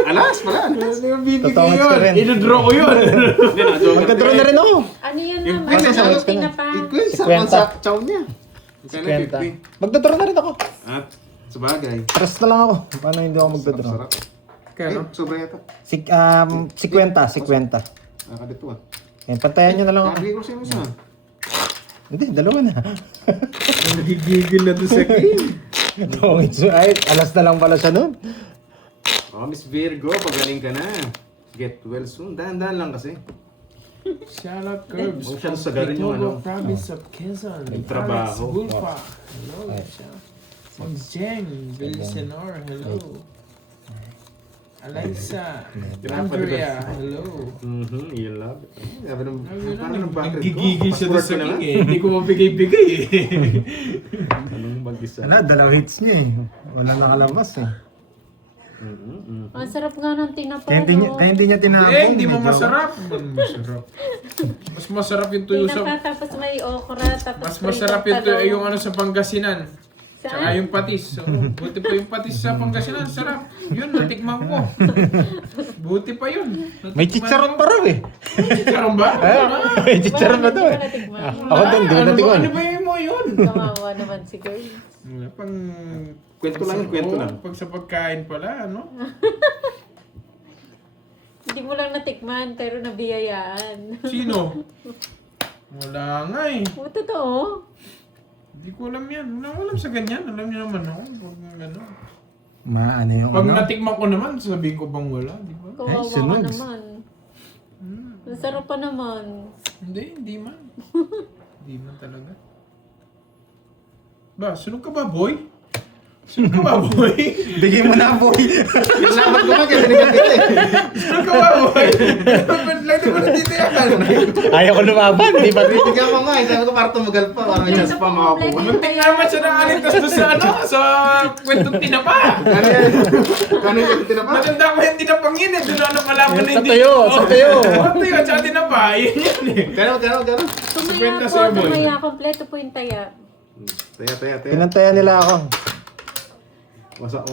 Alas, pala. Alas. Hindi ko bibigay Totoo, yun! ko rin. Idodraw ko yun! Hindi na, joke. Magka-draw na rin ako. Ano yun, Yung Ma'am? quiz, Ano ano? yung tinapa? Quiz, sa Kwenta. sa chow niya. Kwenta. Magda-draw na rin ako. At, sabagay. Rest na lang ako. Paano hindi ako magda-draw? Sarap. Kano? Eh, sobra yata. 50. Nakadito ah. Yan, pantayan nyo na lang ako. Sabi ko sa isa. Hindi, dalawa na. Nagigigil na to sa game! Ay, alas na lang pala siya nun. Oh, Miss Virgo, pagaling ka na. Get well soon. Dahan-dahan lang kasi. Shout out Curbs Huwag siyang sagarin yung ano. province of Quezon. Nagtrabaho. Alex Bulpa. Hello. Ma'am Jeng Vilsenor. Hello. Eliza. Andrea. Hello. You love it. Sabi ng, parang ng battery ko. Nagigigil siya doon Password sa ko na king nga. eh. Hindi ko mabigay-bigay eh. Anong mag-isa? Dalawang hits niya eh. Wala nakalabas eh. Ang sarap nga ng tinapa, Kaya hindi niya tinapon. Eh, hindi mo medyo- masarap. Masarap. Mas masarap yung tuyo Tinapa, sa... tapos may okra, tapos Mas masarap yung tuyo, yung ano sa Pangasinan. Saan? Tsaka yung patis. So, buti pa yung patis sa Pangasinan. Sarap. Yun, natikman ko. Buti pa yun. May chicharon pa raw eh. May chicharon ba? May chicharon pa daw eh. Ako din, di ko Ano ba, natikman. ano ba yung mo yun? Kawawa naman si Grace. Pang... Kwento lang yun, kwento lang. Pag sa pagkain pala, ano? Hindi mo lang natikman, pero nabiyayaan. Sino? Wala nga eh. O, totoo. Hindi ko alam yan. Wala ko alam sa ganyan. Alam niyo naman ako. Pag gano'n. Ano yung Pag ano? natikman ko naman, sabihin ko bang wala, di ba? Kawawa ka sunod. naman. Ang sarap pa naman. Hindi man. Hindi man talaga. Ba, sunog ka ba, boy? Sunog ka ba, boy? Bigay mo na boy. Salamat ko nga kaya binigyan kita eh. Sunog ka ba, boy? Lagi mo na dito yan. Ayaw ko lumaban, di ba? Bibigyan ko nga eh. Sabi ko parang tumagal pa. Parang Kompleto chance pa po, makakuha. kompleto. Muntik na naman siya nakaligtas doon sa ano, sa kwentong tinapa. Ano yan? Kano yung tinapa? Maganda ko yung tinapangin eh. Doon ano pala mo na Sa hindi. tuyo, sa tuyo. Sa tuyo, tsaka tinapa. Yun yan eh. Kano? Tumaya Sa po, boy. tumaya. Kompleto po yung taya. Taya. Pinantayan nila ako. Wasak.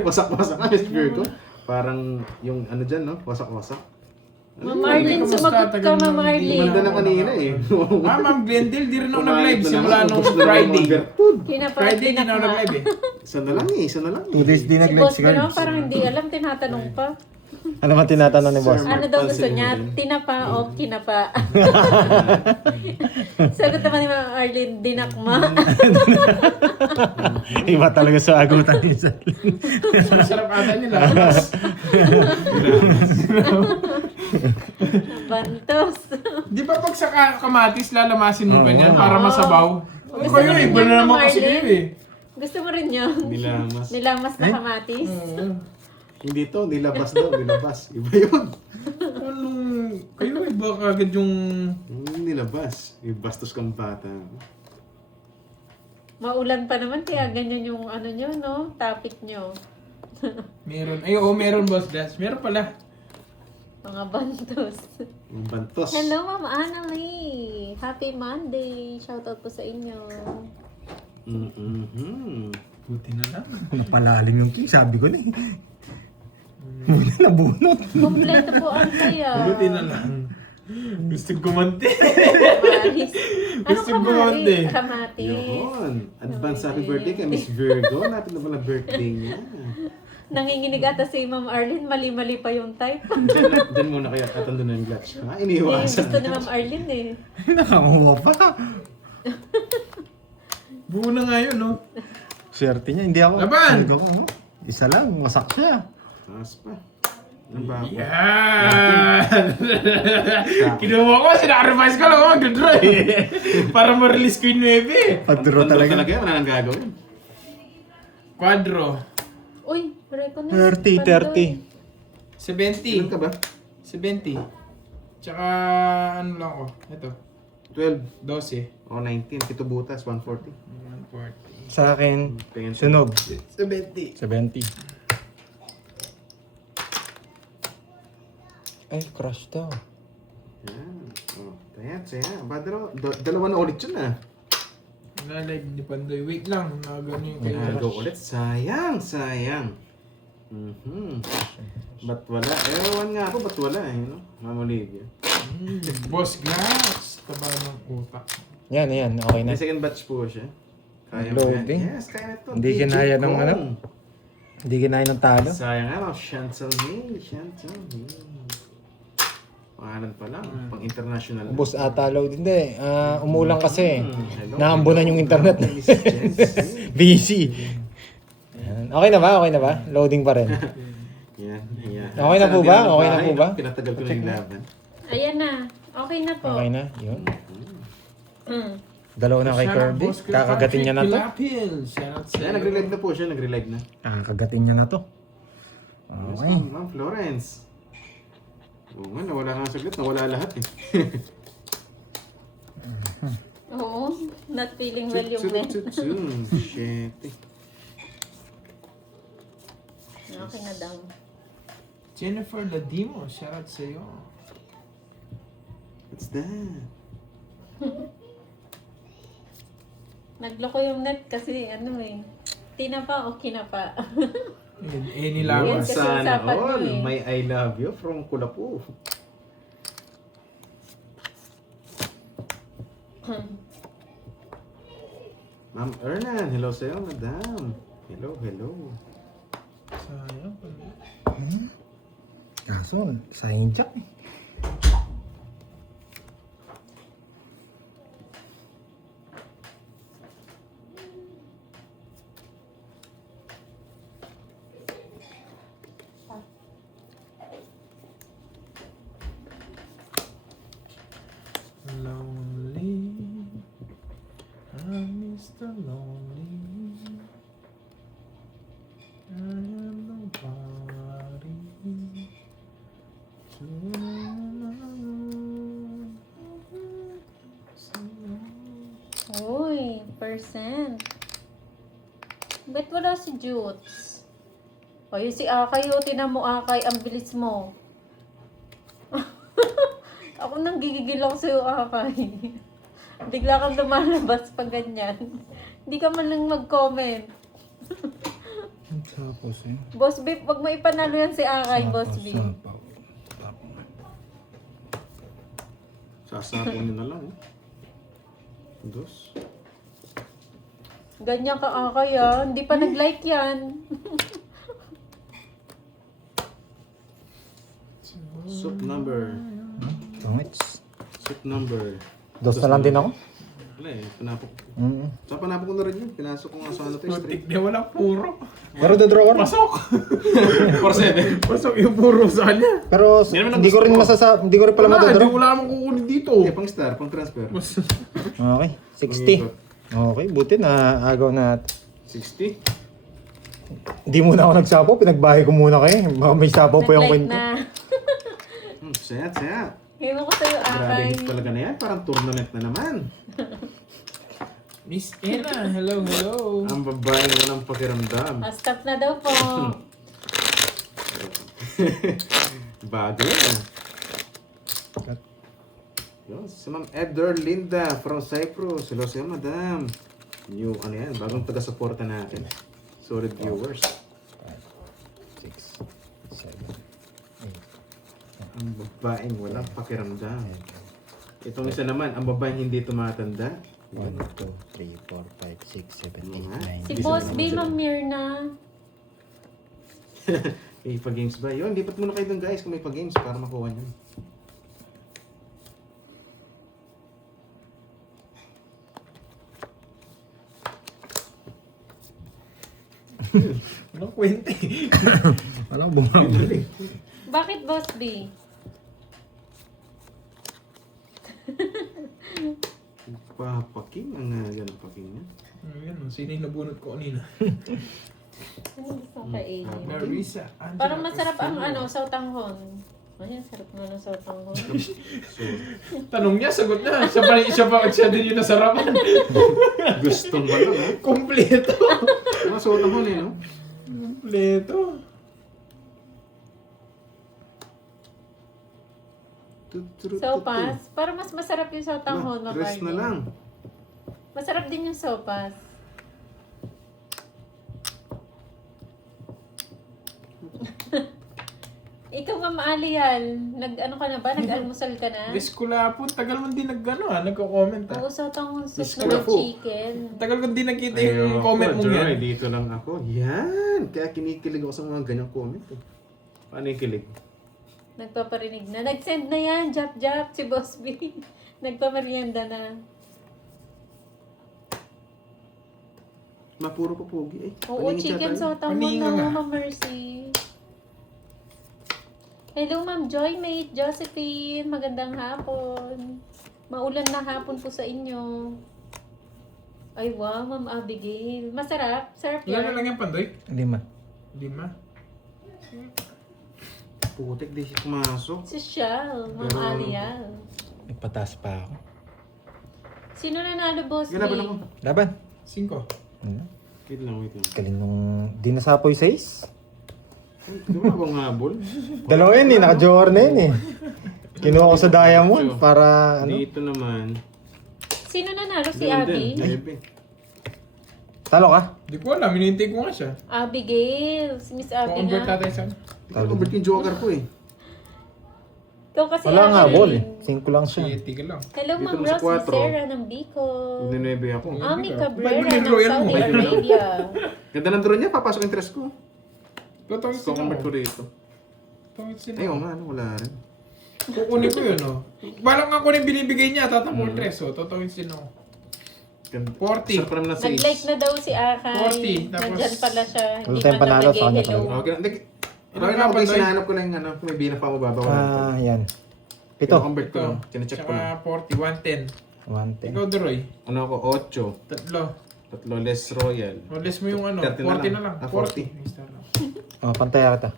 Wasak nga, Miss Virgo. Parang yung ano dyan, no? Wasak. Ma'am Arlene, sumagot ka, Ma'am Arlene. Ganda na kanina eh. Ma'am Glendale, di rin ako nag-live simula nung Ubus na lang Friday. ang Bertud. Kinapa, Friday, di na ako tinakma. nag-live eh. Isa na lang eh. 2 days din Si nag-live boss si ko naman, Cards. parang hindi alam, tinatanong pa. Ano ba tinatanong ni boss? Sir, Ano daw Mark gusto niya? Pansin. Tinapa o kinapa? Sagot naman ni Ma'am Arlene, dinakma. Iba talaga sa agutan ni Sal. Sarap ata nila. Bantos. Di ba pag sa kamatis lalamasin mo ganyan para masabaw? Gusto Kayo, mo rin iba yan, na naman Ma'am kasi Arlene? kayo eh. Gusto mo rin yun? Nilamas. Nilamas na kamatis. Hindi to, nilabas daw. Iba yun. Anong, kayo iba kagad yung... Nilabas. Yung bastos kang bata. Maulan pa naman, kaya ganyan yung ano nyo, no? Topic nyo. Meron. Ay, oo, meron, Boss Dash. Meron pala. Mga bantos. Yung bantos. Hello, Ma'am Annalie! Happy Monday! Shoutout po sa inyo. Buti na lang. Napalalim yung king, sabi ko na eh. Muna nabunot. Kompleto po ang kaya. Buti na lang. Gusto gumanti. Kamatis. Gusto Anong gumante. kamatis? Kamatis. Yun. Advance happy birthday kay Miss Virgo. Natin na pala birthday niya. Nanginginig ata si Ma'am Arlene, mali-mali pa yung type. Diyan muna kaya tatando na yung clutch. Ha? Eh, Iniiwasan. gusto ni Ma'am Arlene eh. Nakakuha pa. Buo na nga yun, no? Swerte niya, hindi ako. Laban! Hindi ako, ano? Isa lang, wasak siya. Taas pa. Ano ba ako? Yan! Kinuha ko, sinarifise ko lang ako mag-draw eh. Para ma-release ko yung 9. Pag-draw Ang talaga. talaga, wala nang gagawin. Quadro. Uy, recognize. 30. 70. Ilan ka ba? 70. Tsaka ano lang ko. Ito. 12. 12. O 19. Pito butas. 140. 140. Sa akin, Tingin ko. sunog. 70. 70. Ay, crush daw. Yan. O, saya. Badro, dalawa na ulit yun ah. Nalag ni Pandoy. Wait lang. Nagano yung kay Go ulit. Sayang. Ba't wala? Ewan nga ako, ba't wala eh, no? Ma'am Olivia. Boss Glass. Taba ng utak. Yan, okay na. May second batch po siya. Kaya mo Loading. yan. Yes, kaya na ito. Hindi kinaya ng ano? Hindi kinain ng talo. Sayang nga, Chantal May. Pangalan pa lang, pang international. Ubus atalaw din din. Umulang kasi. Hello. Naambunan yung internet. Miss Jens. Busy. Yan. Okay na ba? Loading pa rin. Yan. Okay na po ba? Sana Okay na po ba? Pinatagal ko na yung laban. Ayan na. Okay na po. Okay na, yun. Mm. Dalawa na kay Kirby. Kakagatin niya na to. Yan, nagre-live na po siya, nagre-live na. Kakagatin niya na to. Yes, Okay. Ma'am Florence. Oo nga, nawala nga saglit, nawala lahat eh. Oo, not feeling well yung men. Shit eh. Okay na daw. Jennifer Ladimo, shoutout sa'yo. What's that? Nagloko yung net kasi ano eh. Tinapa o kinapa. Nilawan. Yes. kasi Sana usapan all, nyo eh. may I love you from Kulapu. Ma'am Ernan, hello sa'yo, madam. Hello. Sayang. Kaso, sayang jack eh. Lonely. I'm Mr. Lonely. I am nobody. Uy, percent. Ba't wala si Jutes? O yun si Akay, o tinan mo Akay, ang bilis mo. Ako nang gigigil ako sa'yo, Akay. Bigla kang lumalabas pag ganyan. Hindi ka man lang mag-comment. Tapos eh. Boss Beef, wag mo ipanalo yan si Akay, Boss Beef. Sasapon nyo na lang eh. Dos. Ganyan ka Akay Hindi pa nag-like yan. Soup number. Tungits. Soup number. Dos na lang din ako. Wala eh, panapok. Mm. Sa panapok ko na rin yun. Pinasok ko nga sa ano to, Putik straight. na walang puro. Pero the drawer. Pasok! 4-7. Pasok yung puro sa kanya. Pero Yan naman ang hindi ko gusto rin ko. hindi ko rin pala Wala, madadraw. di wala namang kukunin dito. Okay, pang star, pang transfer. Okay, 60. Okay, buti na agaw na. 60. Hindi muna ako nagsapaw, pinagbahay ko muna kayo. Baka may sapaw pa yung Nag-like kwento. na. Saya. Ewan ko sa'yo, Grabe Akay. hit talaga na yan. Parang tournament na naman. Miss Ena, hello, hello. Ang babaeng walang pakiramdam. Stop na daw po. Bago yan. Yun, si Ma'am Linda from Cyprus. Hello sa'yo, madam. New, ano yan, bagong taga-suporta natin. Solid viewers. 6, 7, 8, Ang babaeng walang pakiramdam. Itong isa naman, ang babaeng hindi tumatanda. 1, 2, 3, 4, 5, 6, 7, 8, 9. Si Boss B, Ma'am Mirna. Eh, pag-games ba? Yun, lipat muna kayo dun guys kung may pag-games para makuha nyo. Anong kwente? Walang bumabalik. Bakit Boss B? Papaking, ang yan ang paking niya. Ayan, sino yung nabunot ko kanina? Ano gusto kong kainin? Narisa. Angela Parang masarap ang Castillo. sautanghon. Ay, sarap nga ng sautanghon. So, Tanong niya, sagot na. Siya din yung nasarapan. gustong ba lang ha? Kompleto. Mga suot ang huli, no? Kompleto. Sopas. Parang mas masarap yung sautanghon. Rest na lang. Masarap din yung sopas. Ikaw, Ma'am Alial, nag-ano ka na ba? Nag-almusal ka na? Eskulapon, tagal mo din nagko-comment Oo, sautanghon soup Diyos na ko na may po. chicken. Tagal ko din nakita yung comment mo Joy, yan. dito lang ako. Yan! Kaya kinikilig ako sa mga ganyang comment. Eh. Paano yung kilig? Nagpaparinig na. Nag-send na yan, Jap-Jap, si Boss B. Nagpamerienda na. Mapuro pa pogi eh. Oo, Paningin chicken siya tayo. sautanghon Paninga na, nga. Ma'am Mercy. Hello, Ma'am Joymate, Josephine. Magandang hapon. Maulan na hapon po sa inyo. Ay, wow, Ma'am Abigail. Masarap. Sarap Ilan na yan. lang yung pandoy? 5. 5. Putik, di siya pumasok. Si Shell, Ma'am Pero- Alial. Nagpataas pa ako. Sino nanalo, Boss B? Ganaban ako. Laban. 5. Ano? Wait lang, wait lang. Galing nung di nasapoy 6. Di ba bang habol? Dalawa yun eh, naka-jor na yun eh. Kinuha ko sa diamond para ano. Dito naman. Sino nanalo? Si Ganun Abby? din, Nebe. Talo ka? Di ko alam, hinihintay ko nga siya. Abigail. Si Miss Abby Convert nga. natin sa... Hindi ko convert yung joker ko eh. Ikaw kasi Wala nga, Abby. ball eh. 5 lang siya. Tigil lang. Hello, Dito Ma'am mo sa Rose 4. Vicera ng Bicol. Ninebe ako. Ami Ba't Cabrera may ng Royal Saudi mo? Arabia. Ganda ng drone niya, papasok yung interest ko. Totoo Gusto ko convert ko sino. rito. Totoo sino. Ayaw nga, ano, wala rin. Kukunin ko yun, no? Balang nga kunin binibigay niya, tatapon tres, oh. Totoo sino. Ganda. 40. Sarap pa naman ng Nag-like 6. na daw si Akay. 40, tapos- Nandyan pala siya. Wala Hindi tayong man lang panalo sa kanya nag-hello. talaga. Okay na. Ilan Okay na nga ako ba, guys, Doy? hinahanap ko lang yung ano, kung may bina pa ako babaw. Yan. 7. Convert ko Ito. lang. Kina-check ko lang. Tsaka 40, 110. 110. Ikaw, Duroy. Ano ako, 8. Tatlo. Tatlo less royal. O, less mo yung ano, 30 na 40 na lang. lang. Ah, 40. 40. Oh, pantaya kita.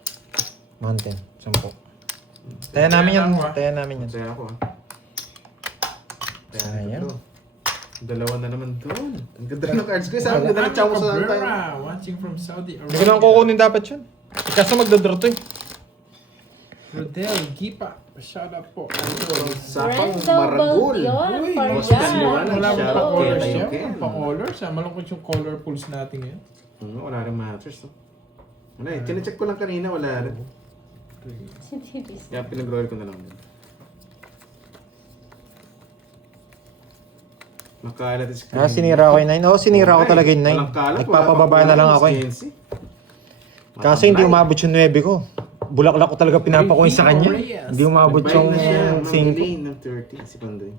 110. 10. Taya namin yan. Tama. Taya namin yan. Masaya ako ah. Kaya Sayang. tatlo. Dalawa na naman doon. Ang ganda ng cards ko. Sabi, ang ganda ng chow sa tayo. Cabrera, watching from Saudi Hindi ko lang Arabia. kukunin dapat yun. Kaso magdodro to eh. Rodel, Gipa. Shout out po. Idol. Sapang Renzo maragul. Balbion, Uy, Boss Paryan. Taliwanag. Wala Shout pa out colors kay siya. Ken. Pa colors ah. Malungkot yung color pools natin ngayon. Wala rin matches. No? Wala eh. Chinecheck ko lang kanina. Wala rin. Kaya pinag-roll ko na lang din. Makalat is Sinira ko yung 9. Oo, sinira ko talaga yung 9. Walang kalat, Nagpapababa wala na lang pang ako eh. CNC. Kasi hindi umabot yung 9 ko. Bulaklak ko talaga pinapakuin sa kanya. Hindi umabot Nagbayad yung na siya, 5. mamili ng 30 si Pandoy.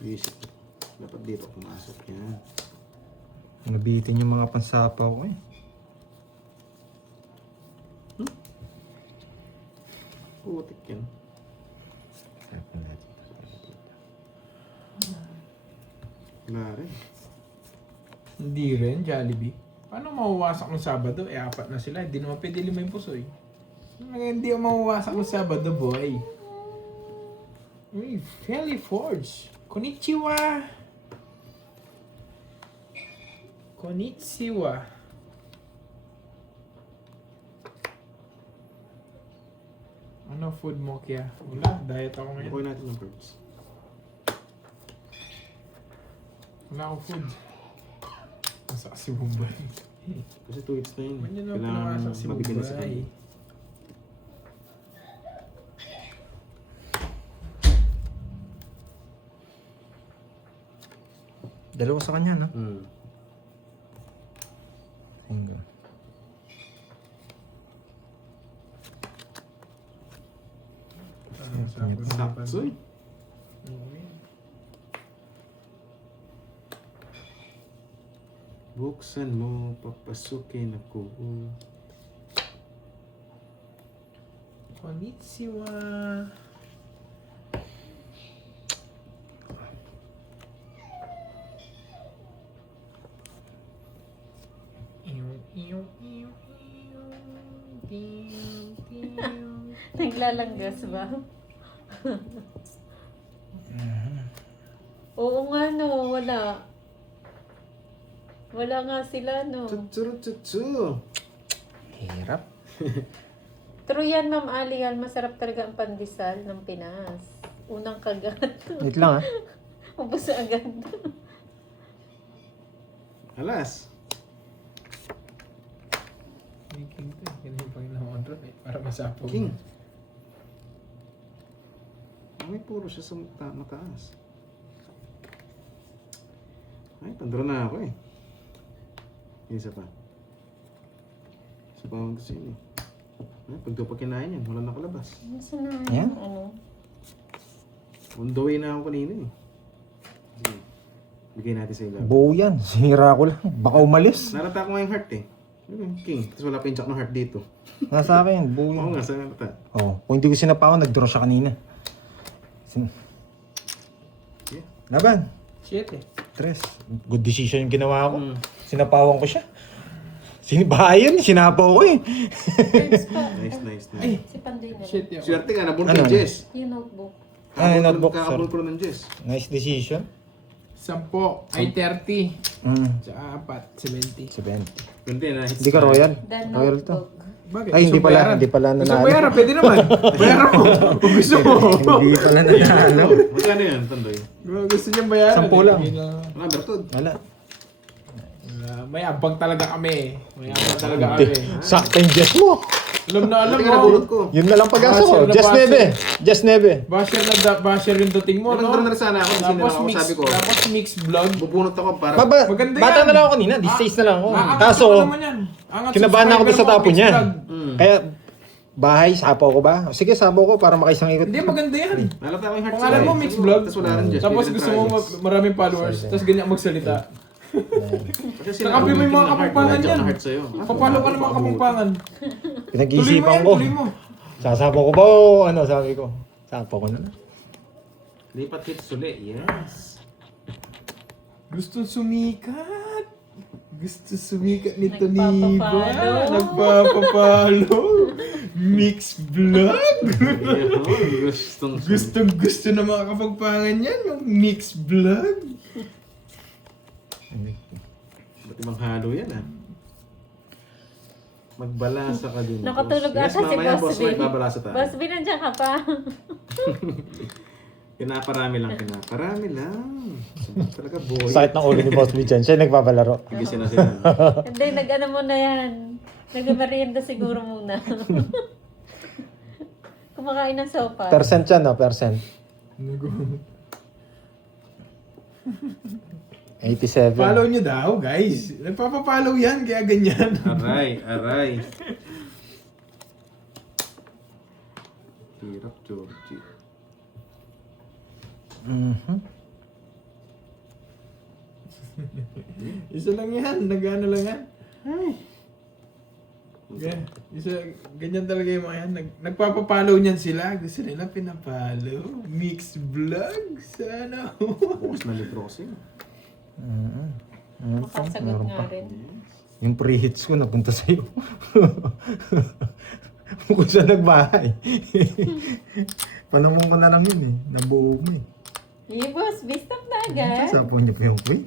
Visit. Dapat dito pumasok yan. Nabitin yung mga pansapaw ko eh. Putik yan. Wala rin. Hindi rin, Jollibee. Paano mawawasak ng Sabado? Eh, 4 na sila. Hindi naman pwede 5 yung pusoy. Hindi ako mawawasak ng Sabado, boy. Uy, Felly Forge. Konnichiwa. Konnichiwa. Ano food mo kaya? Wala, diet ako ngayon. Kukunin natin ng birds. Wala akong food. Nasa kasi Bombay. Kasi 2 weeks na yun. Manyan na Kailangan pinakasak si mabigyan na sa Bombay. kanya. Dalawa sa kanya, no? Single. Saksoy. Buksan mo, papasukin ako. Konnichiwa. Naglalanggas ba? Oo nga no, wala. Wala nga sila no. Tutsu. Hirap. True yan, Ma'am Alian. Masarap talaga ang pandesal ng Pinas. Unang kagat. Wait lang, ha? Ubus agad. Alas. King to. Ganun yung Panginoon ron eh. Para masapaw. King. May puro siya sa mataas. Ay, pandro na ako eh. Isa pa. Isa pa akong gusto yun eh. Ay, pag doon pa kinain yan, wala nakalabas. Nasaan na Yan? yung ano? On the way na ako kanina eh. Sige. Bigay natin sa ilaw. Buo yan. Sinira ko lang. Baka umalis. Narata ko nga yung heart eh. Yun, King. Tapos wala pa yung jack ng heart dito. Nasa akin, buo Oo yan. nga, sa narata. Oh, kung hindi ko sinapawan, nag-draw siya kanina. Yeah. Laban. Shit eh. 3. Good decision yung ginawa ko. Mm. Sinapawan ko siya. Sinibayan, sinapaw ko eh. Nice, nice, nice. Ay! Si Pandoy na Shit lang. yun. Swerte ka, nabunod Ano? ng Jess. Yung notebook. Ah, yung notebook, Kakabul sorry. ko ng Jess. Nice decision. 10 ay 30. Tsaka 4, 70. 70. Hindi na. Hindi ka royal. The Royal to. notebook. Bakit? Ay, hindi Gusto pala. bayaran? Hindi pala Gusto nanalo. bayaran? Pwede naman. Bayaran mo. Kung gusto mo. Hindi pala nanalo. Magkano yan, Tandoy? Kung gusto niyang bayaran. 10 lang. hindi na- Wala, Bertod. Wala. May abang talaga kami. May abang talaga kami. Sakto yung Jess mo. Alam na alam Hindi ka nabunod mo. ko. Yun na lang pag-asa ko. Basher na Just basher. 9. Just 9. Basher yung dating mo, Nagdaro no? na rin sana ako. Kasi Tapos ako mix, sabi ko, tapos mixed vlog. bubunot ako para... Maganda Bata yan. na lang ako kanina. 16 na lang ako. Aangat Kaso, ko naman yan. Angat kinabahan ako doon sa subscriber mo, tapo mixed niya. vlog. Kaya, bahay, sapaw ko ba? Sige, sabaw ko para makaisang ikot. Hindi, maganda yan. Nalata ko yung heart Pangalan mo, mixed vlog. Tapos wala rin Jess. Tapos Hindi gusto rin mo trials. maraming followers, tapos ganyan magsalita. Kasi Nakabi mo yung mga kapampangan yan. yan. Papalo ka ng mga kapampangan. Tuloy mo Pinag-iisipan yan, ko. tuloy mo. Sasabaw ko ba o ano, sabi ko. Sapaw ko na lang. Lipat hit suli, yes. Gusto sumikat. Gusto sumikat nito ni Iba. Nagpapapalo. Nagpapapalo. Mix vlog. Gustong Gustong gusto na mga kapagpangan yan, yung mix vlog. Ba't ibang halo yan ah? Magbalasa ka din. Nakatulog boss. ata si mamaya, Boss boss, B. magbabalasa tayo. Boss B, nandiyan ka pa. Pinaparami lang. Sabi talaga, boy. Sakit ng ulo ni Boss B dyan. Siya yung nagpapalaro. Gigising na sila. Hindi, nag-ano mo na yan. Nag-merienda siguro muna. Kumakain ng sopa. Percent yan, no? Percent. 87. Follow nyo daw, guys. Nagpapapollow yan, kaya ganyan. Aray. Hirap, Georgie. Isa lang yan, nag-ano lang yan. Yeah, ganyan talaga yung mga yan. Nagpapapollow niyan sila. Gusto nila pinapollow. Mixed vlog. Sana. Bukas na libro kasi. Ano pa? Makasagot Meron nga pa. rin. Yung pre-hits ko napunta sa'yo. Kung siya nagbahay. Panamon ko na lang yun eh. Nabuo mo eh. Hey, Boss B, stop na agad. Sapo niyo pa yung queen.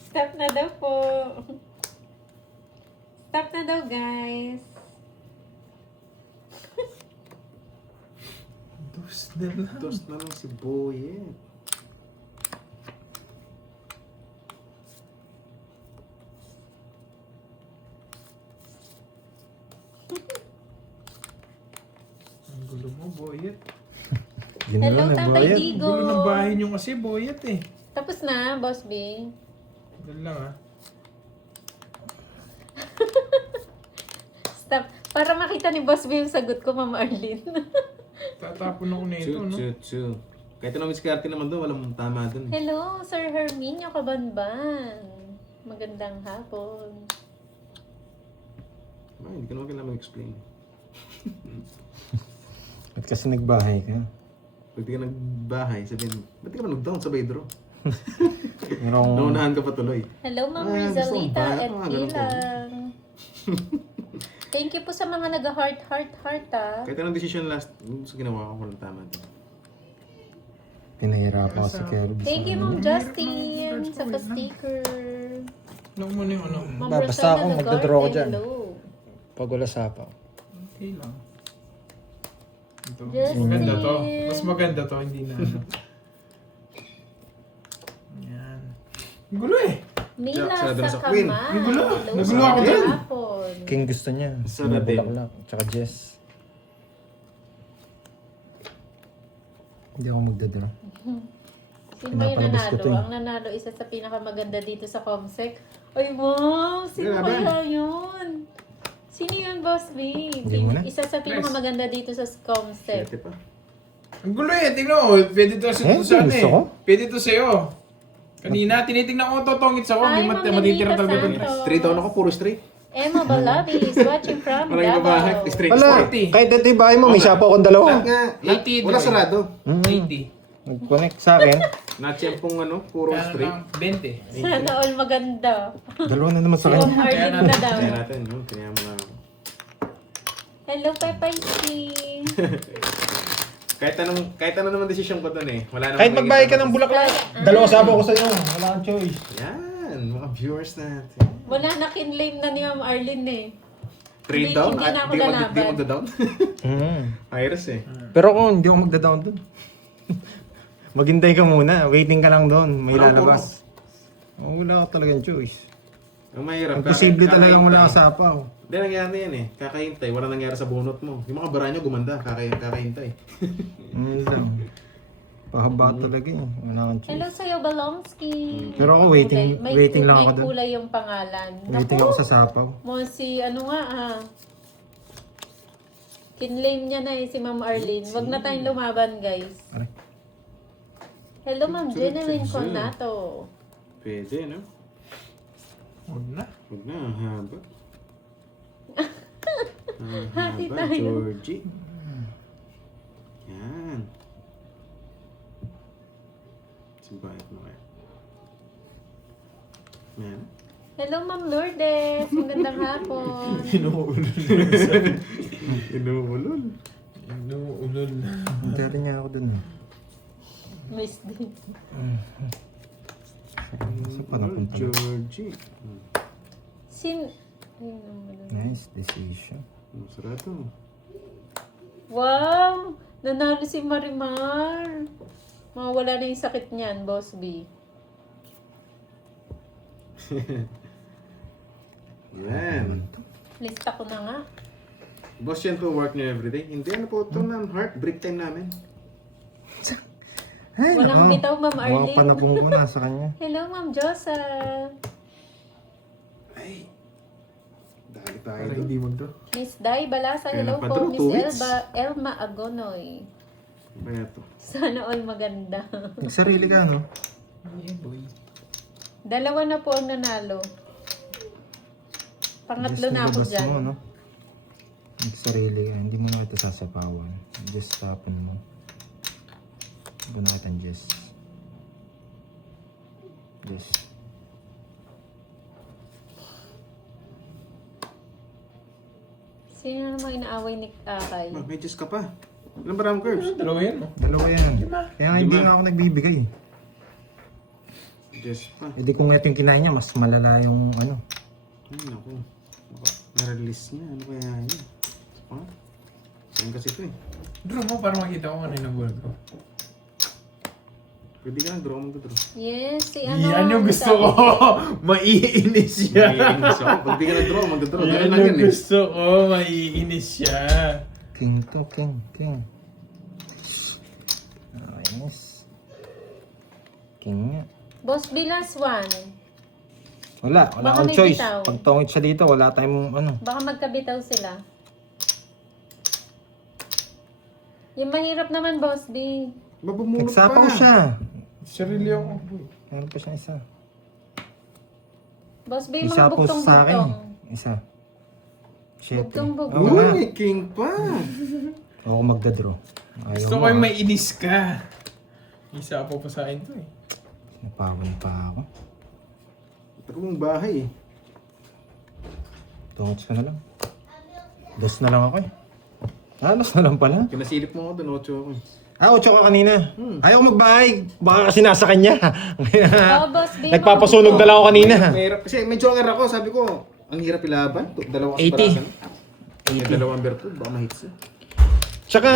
Stop na daw po. Stop na daw, guys. Dos na lang si Boyet. Ang gulo mo, Boyet. Hello, Ginawa na Tatay boyet. Digo. Gulo ng bahay niyo kasi, Boyet eh. Tapos na, Boss B. Ganun lang ah. Stop. Para makita ni Boss B yung sagot ko, Ma'am Arlene. Tatapon ako na ito, no? Chu. Kahit anong miskarte naman doon, walang tama doon. Hello, Sir Herminio Kabanban. Magandang hapon. Ay, hindi ka naman kailangan mag-explain. At kasi nagbahay ka. Pag di ka nagbahay, sabihin, ba't di ka man nag-down sa Bedro? Merong... Naunahan ka pa tuloy. Hello, Ma'am Ah, gusto Rizalita kong at ba? Ganun po. Ilang. Thank you po sa mga nag-heart ah. Kahit anong decision last, sa ginawa ko, walang tama doon. Pinahirapan ko si Kirby. Thank you, Ma'am Justin, sa pa-sticker. Ano mo na yung ano? Ma'am Basta ako, Rosana magdodraw ko Nagarte, dyan. hello. Pag wala sapaw. Okay lang. Ito. Mas Justin. maganda to. Mas maganda to, hindi na ano. Yan. Ang gulo eh. Mila Jack, sa sa Queen. Kamal. Nagulo. Hello, Nagulo ako sa dyan. hapon. King gusto niya. Sa May Nadine. bulaklak. Tsaka Jess. Hindi ako magdadraw. Sino ba yung Pinapalabas ko nanalo? to eh. Ang nanalo, isa sa pinakamaganda dito sa Comsec. Ay, wow! Sino Grabe. kaya yun? Sino yun, Boss B? Hindi mo na. Isa sa pinakamaganda dito sa Comsec. Siyete pa. Ang gulo eh. Tingnan mo. Pwede to sa Eh, sa ano gusto eh. ko. Pwede to sa'yo. Kanina, tinitingnan ko totongit sa Ay, wag. Ma'am Matitira Nenita talaga. Santos. Straight down ako, puro straight. Emma Balabis, watching from Maraming babae, Davao. straight. Wala! Sporty. Kahit ito yung bahay mo, may sapaw akong dalawa. Lahat nga, 80 wala doon. sarado. 80. Nag-connect sa akin. Natsyempong ano, puro Kaya straight. lang, 20. Sana all maganda. Dalawa na naman sa Si Ma'am akin. Arlene na daw. Kaya natin, yun, kaya mga... Hello, Pepay C. Kahit ano naman desisyon ko doon eh. Wala naman Kahit magbayad ka ng bulaklak. Dalawa sapaw ko sa'yo. Wala kang choice. Yan, mga viewers natin. Wala na kinlame na ni Ma'am Arlene eh. Trade Hindi- down? hindi na ako Di ka lalaban. magda-down? Iris eh. Pero ako, hindi ako magda-down dun. Maghintay ka muna. Waiting ka lang doon. May Wala, lalabas. Oh, wala ka talagang choice. Ang mahirap. Imposible talaga kakahintay. wala ka sapaw. Hindi, nangyari yan eh. Kakahintay. Wala nangyari sa bunot mo. Yung mga bara nyo gumanda. Kakahintay. Lang. Pahaba talaga yun. Wala kang choice. Hello sa'yo, Balomski. Pero ako, waiting lang ako May dun. kulay yung pangalan. Waiting ako sa sapaw. Mo si ano nga kinlame niya na eh, si Ma'am Arlene. Wag na tayong lumaban, guys. Aray. Hello, Ma'am Jeneline Conato. Pwede, no? Huwag na. Huwag na, ang haba. Ang Hati haba, tayo. Georgie. Yan. Simbayat mo kaya. Yan. Hello, Ma'am Lourdes. Magandang hapon. Inuulol. Inuulol. Inuulol. Hindi rin nga ako dun. Miss din. Sa panapunta. Georgie. Sin... Ay, naman. Nice decision. Sarado. Wow! Nanalo si Marimar. Mawala na yung sakit niyan, Boss B. Yan. Lista ko na nga. Boss, yan po work niyo everyday. Hindi, ano po ito, ma'am? Heart break time namin. Ay, Walang nako. bitaw, Ma'am Mga Arlene. panapong ko nasa kanya. Hello, Ma'am Josa. Ay. Dali tayo Para doon. hindi magdo. Miss Dai Balasa. Kaya Hello napadro, po, Miss 2 weeks. Elma Agonoy. Ano ba ito? Sana all maganda. Nagsarili ka, no? Yeah, boy. Dalawa na po ang nanalo. Pangatlo Just na ako nilabas dyan. mo, no? Nagsarili ka. Hindi mo na ito sasapawan. Just tapon mo. Ito na kitang Jess. Jess. Sino naman inaaway ni Akay? May Diyos ka pa. Ilan ba round curves? Dalawa yan, no? Dalawa yan. Kaya nga hindi nga ako nagbibigay. Diyos pa. E di kung ito yung kinain niya, mas malala yung ano. Ay, naku. Na-release niya. Ano kaya yun? Ah? Saan kasi ito eh. Draw mo para makita ko ano yung nagulat ko. Pwede ka lang, draw mo ka draw. Yes, si ano. Yan yung gusto ko! Maiinis siya! Maiinis ako. Pag di ka nag-draw, mag-draw. Yan Ganun lang yung yan eh. gusto ko! Maiinis siya! King to, king. Ayos. King nga. Boss B, last one. Wala Baka akong may choice. bitaw. Pag tungit siya dito, wala tayong ano. Baka magkabitaw sila. Yung mahirap naman, Boss B. Mabumulot Nagsapaw pa. siya. Sarili ako. Meron pa siya isa. Boss B, mga Isa po sa akin. bugtong-bugtong. Isa. Siyete. Bugtong-bugtong. Oo nga. Uy, king pa. Ako magdadraw. Ayaw Gusto mo. ko yung maiinis ka. Isa pa sa akin to eh. Napawan pa ako. Ito mong bahay eh. Tungits ka na lang. Dos na lang ako eh. Dos na lang pala. Kinasilip mo ako doon, 8 ako eh. 8 ka kanina. Ayaw ko magbahay. Baka kasi nasa kanya. Oo, Boss B. Nagpapasunog na lang ako kanina. Mahirap. Kasi may joker ako, sabi ko, ang hirap ilaban. Dalawang 80. asparasan. May dalawang bertud, baka mahits eh. Tsaka,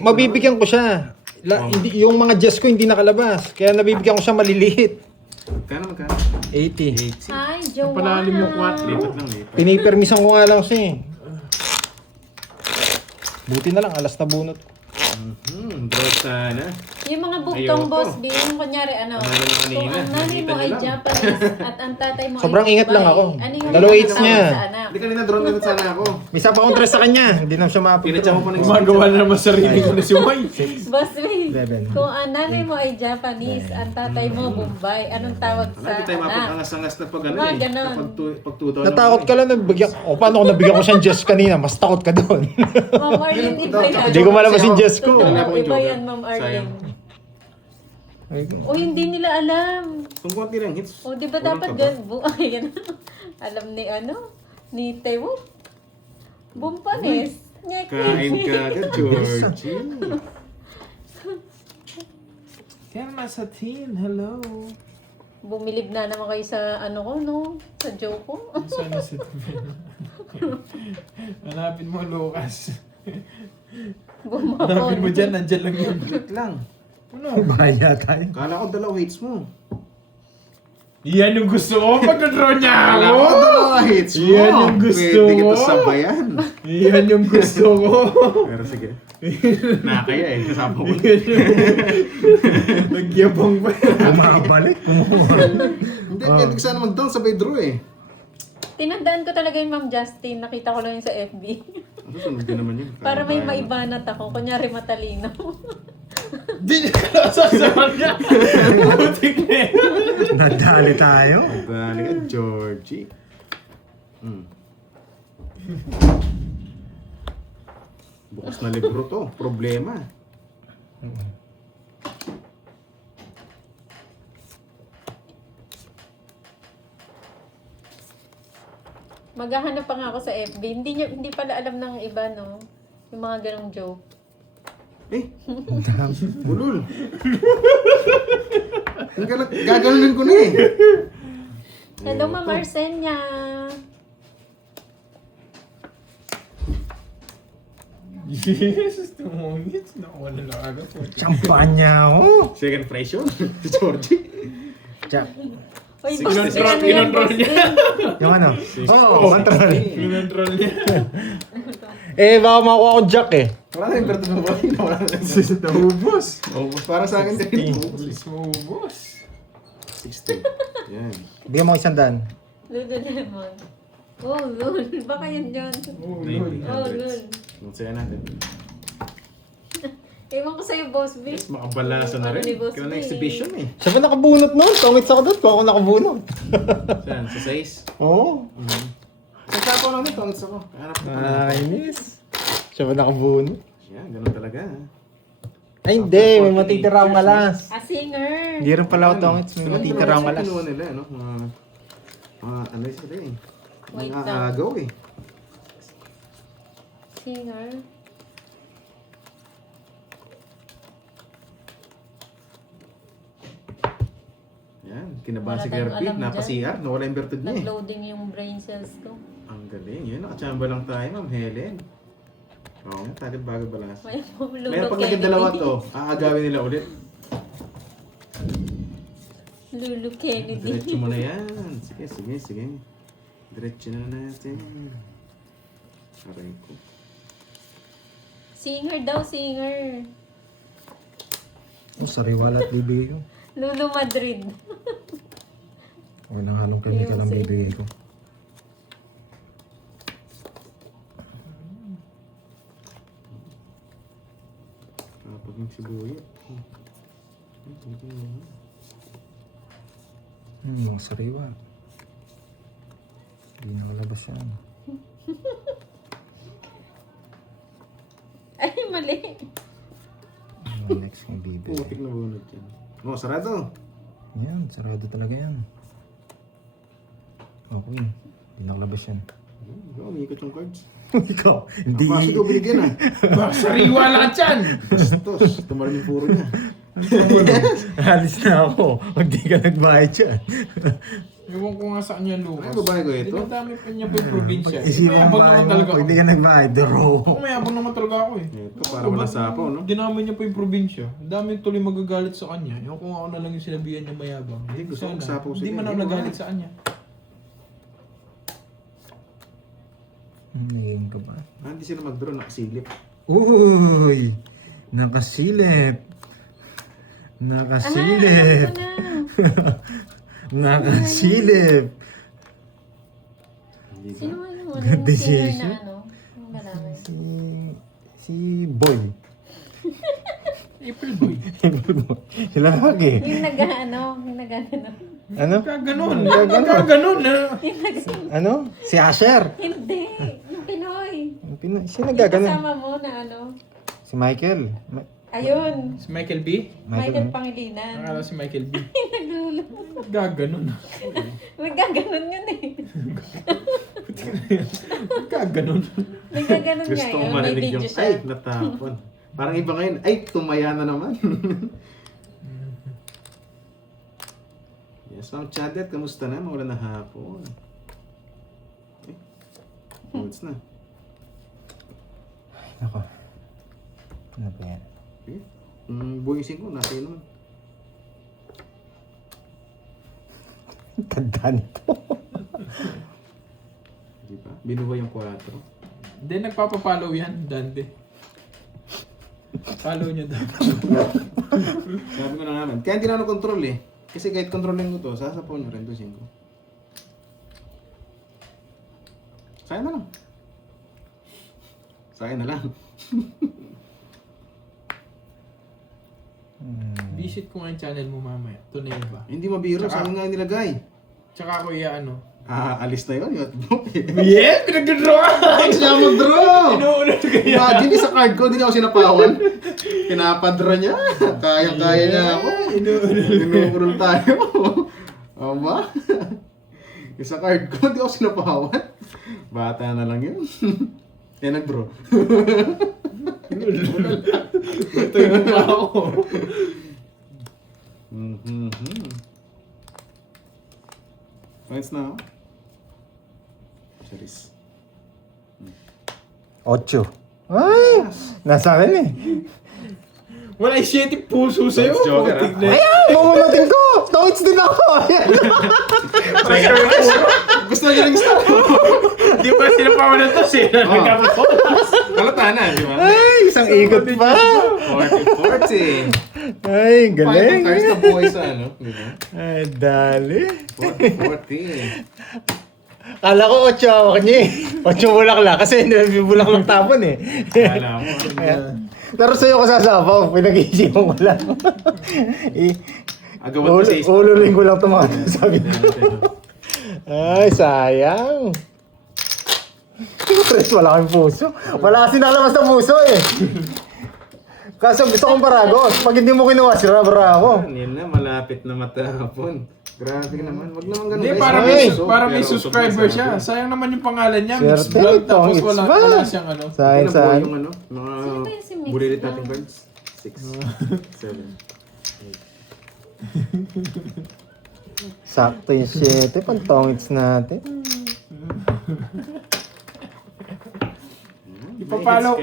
mabibigyan ko siya. Hindi, yung mga Jess ko hindi nakalabas. Kaya nabibigyan ko siya maliliit. Magkano? 80. 80. Ay, Joanne. Palalim yung 4. Lipat lang lipat. Pinipermisan ko nga lang siya eh. Buti na lang, alas na bunot. Draw sana. Yung mga bugtong, Ayoko. Boss B, yung kunyari ano, Ano yung kanina? kung ang nanay mo Nakita ay nyo lang. Japanese at ang tatay mo Sobrang ay ingat lang Dubai, ako. ano yung Dalawa eights tawag niya. sa anak? Hindi kanina draw na sana ako. May isa pa akong tres sa kanya. Hindi na siya Pinatsa mo pa ng Gumagawa na naman sarili ko na si May. Boss B, 11. kung ang nanay mo ay Japanese, ang tatay mo Bombay, anong tawag sa Hindi tayo anak? mapapangas-angas na pag ano Mga eh. ganon. Pag 2 Natakot ka lang nabigyan. O paano ko nabigyan ko siyang Jess kanina? Mas takot ka doon. Ma'am Arlene, iba yan. Hindi ko malabas yung Jess ko. Wala akong Iba joker. yan, Ma'am Arlene. Sayang. O hindi nila alam. Kung konti lang hits. O di ba walang dapat kaba. gan ayan. Alam ni ano? Ni Tewo? Bumpanes. Kain ka agad, Georgie. Kaya sa team, hello. Bumilib na naman kayo sa ano ko, no? Sa joke ko. Sana si Hanapin mo, Lucas. Hanapin mo dyan, nandyan lang yun. Wait lang. Ano? Bahaya tayo. Kala ko dalawa hits mo. Yan yung gusto ko. Pagka-draw niya Kala ako. ko dalawa hits mo. Yan yung gusto Pwede kita mo. sabayan. Yan yung gusto ko. Pero sige. Nakakaya eh. Kasama ko. Nagyabang pa yan. Bumabalik. Kumuha. Hindi, hindi ko sana mag-down sabay draw eh. Tinandaan ko talaga yung Ma'am Justin. Nakita ko lang yun sa FB. Ano sunod din naman yun? Para may maibanat ako. Kunyari matalino. Di niya kalasasaman niya. Butik na yan. Nadali tayo. Dali ka, Georgie. Bukas na libro to. Problema. Maghahanap pa nga ako sa FB. Hindi pala alam ng iba, no? Yung mga ganong joke. Eh, bulol. Gaganunin ko na eh. Hello, Ma'am Arsenia. Yes, tumungit. Nakuha na lang agad. Champanya oh. Second prize yun. Si Georgie. Tsak. Uy, Kinontrol niya. Yung ano? Oo, control. Kinontrol niya. Eh, baka makuha ko Jack eh. Wala na yung berto mo ba? Wala na lang. Naubos. Para sa akin din. Bilis mo ubos. 60. Yan. Bigyan mo 100. Lululemon. Oh, lul. Baka yun yun. Oh, Oh, lul. Nung saya natin. Ewan ko sa'yo, Boss B. Makabalasa na Ano ni rin. Boss Kaya na B? exhibition eh. Siya ba nakabunot nun? Tungits ako doon. Kung ako nakabunot. Saan? Sa 6? Oo. Sa sapo lang din, tungits ako. Hanap ko pa na. Inis. Siya ba nakabunot? Yan, ganun talaga. Ay, hindi. May matitira akong alas. A singer. Hindi rin pala ako tongits. May matitira akong alas. Kinuha nila, ano? Ano sila eh. Wait Mga lang. agaw eh. Singer. Yan, kinabahan Wala si tayong Kirby. alam Napa-CR, nawala yung virtud niya eh. Nag-loading yung brain cells ko. Ang galing. Yun, nakachamba lang tayo, Ma'am Helen. Oo nga, tayo bago balas. May Lulu Meron pag Kennedy. naging dalawa to, aagawin nila ulit. Lulu Kennedy. Diretso mo na yan. Sige, sige, sige. Diretso na natin. Aray ko. Singer daw, singer. Oh, sariwala at bibigay ko. Lulu Madrid. Walang halong chemical ang bibigay ko. Kapag yung sibuyat. Mga sariwa. Hindi nakalabas yan. Ay, mali. Mga next kong bibigay. Putik na bunot yan. Oh, sarado. Yan, sarado talaga yan. Okay. Hindi nakalabas yan. Umikot yung cards. Ikaw, hindi. Ako kasi ito binigyan ah. Ba, sariwa lahat yan! Bastos. Tumalan yung puro niya. Alis na ako. Huwag di ka nagbayad yan. Ewan ko nga sa kanya, Lucas. Ay, babae ko ito. Dinadami pa niya pa yung probinsya. Isipan Mayabang naman talaga mo, ako. hindi ka nagbayad. Draw. Mayabang naman talaga ako eh. Ito, para walang sapaw, no? Dinamay niya pa yung probinsya. Ang dami tuloy magagalit sa kanya. Yung kung ako na lang yung sinabihan niya mayabang. Hindi, gusto Sana, kong sapaw Hindi sila. man ako Hindi, nagalit wala. sa kanya. Naging ka ba? Hindi sila mag-draw, nakasilip. Uy! Nakasilip! Nakasilip! Ano na? Nakasilip! Hindi ba? Sino nga yung Good singer na decision. ano? Yung lalaki. Si Boy. April Boy. Sila lagi. Yung nag-ano? Yung nag-ano? Ano? Kaganon. Kaganon na. Ano? Si Asher. Hindi. Yung Pinoy. Sino Yung gaganon? kasama mo na ano? Si Michael. Ayun. Si Michael B? Michael Pangilinan. Nakala si Michael B. Naglulu. Gaganon. Nagkaganon yun eh. Gaganon. Nagkaganon nga Gusto ko yun. May marinig video yung, siya. ay, natapon. Parang iba ngayon, ay, tumaya na naman. Yes, Ma'am Chadet, kamusta na? Mawala na hapon. Eh, what's na? Ako. Ano ba yan? Eh, buwisin ko, nasa yun naman. Tanda nito. Di ba? Binuhay yung 4. Hindi, nagpapapollow yan, Dante. Follow niya dapat. Sabi ko na naman. Kaya hindi na ako control eh. Kasi kahit controlin ko to, sasapaw nyo rin to 5. Sayang na lang. Sayang na lang. Visit ko nga yung channel mo mamaya. Tuneva. Hindi mabiro, Tsaka- sayang nga yung nilagay. Tsaka ako ano. Alis na yun. Yun. Yeah! Pinag-draw ka! Ay, siya mag-draw! Inuuna ka kaya. Imagine, isa card ko, hindi niya ako sinapawan. Pinapadra niya. Kaya-kaya niya ako. Inuurol tayo. Aba? Isa card ko, hindi ako sinapawan. Bata na lang yun. Kaya nag-draw. Ito yung pa ako. Points na ako. Charis. 8. Ay! Nasa akin eh. Wala yung 7 puso sa'yo. That's Joker, ah. Putik na. Ayan! Mamamutin ko! Tawits din ako! Ayan! Gusto niya rin start. Di ba sila pa na to? Sila Oh. nagkakapotas. Kalata na, di ba? Ay! Isang ikot pa! 40-40. Ay, Five galing! cards na buhay sa ano. Di ba? Ay, dali! 40-40. Kala ko 8 hawak niya eh. 8 bulaklak kasi hindi bulaklak tapon eh. Kala mo. Pero sa'yo ko sasapaw, pinag-iisipan ko lang. Agawan pa sa isa. Ululing ko lang ito mga sabi ko. Ay, sayang. Tres, wala kang puso. Wala kasi nakalabas na puso eh. Kaso gusto kong Baragos. Pag hindi mo kinuha, sira ako. Yun na, malapit na matapon. Grabe naman. Wag naman ganun Hindi, guys. para Ay! may, Usog, para may pero usog subscriber na siya. sabi. Sayang naman yung pangalan niya. Swerte Mixed vlog, nito, tapos it's wala fun. siyang ano. Saan, Nabuo saan? yung ano, mga Sino ba yung si Mix bulilit Vlog? nating cards. 6, 7. Sakto yung 7. Pantongits natin. Ipapalo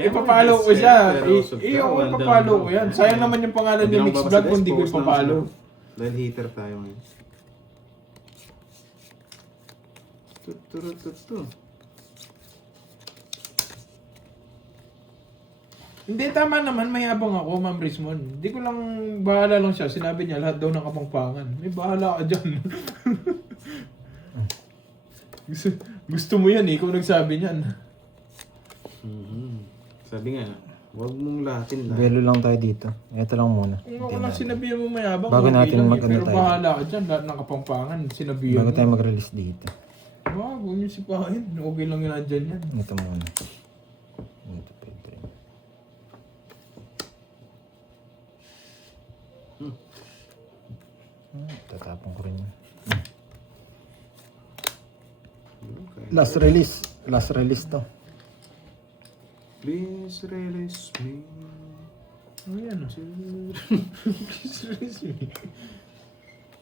ko siya. Ako ipapalo ko yan. Sayang naman yung pangalan niya Mixed Vlog kung hindi ko ipapalo. Dahil hater tayo ngayon. Tuturututu. Hindi, tama naman. Mayabang ako, Ma'am Rismon. Hindi ko lang, bahala lang siya. Sinabi niya, lahat daw ng kapangpangan. May bahala ka dyan. gusto mo yan eh, ikaw nagsabi niyan. Sabi nga, huwag mong lahatin lahat. Belo lang tayo dito. Ito lang muna. Kung ako lang sinabihan mo mayabang, Bago okay natin lang eh. mag-ano Pero tayo. bahala ka dyan, lahat ng kapangpangan, sinabihan Bago mo. tayo mag-release dito. Wag, huwag niyo sipahin. Okay lang yan dyan yan. Ito muna. Ito pwede. Tatapon ko rin yun. Okay. Last release. Last release to. Please release me. Ano yan ah?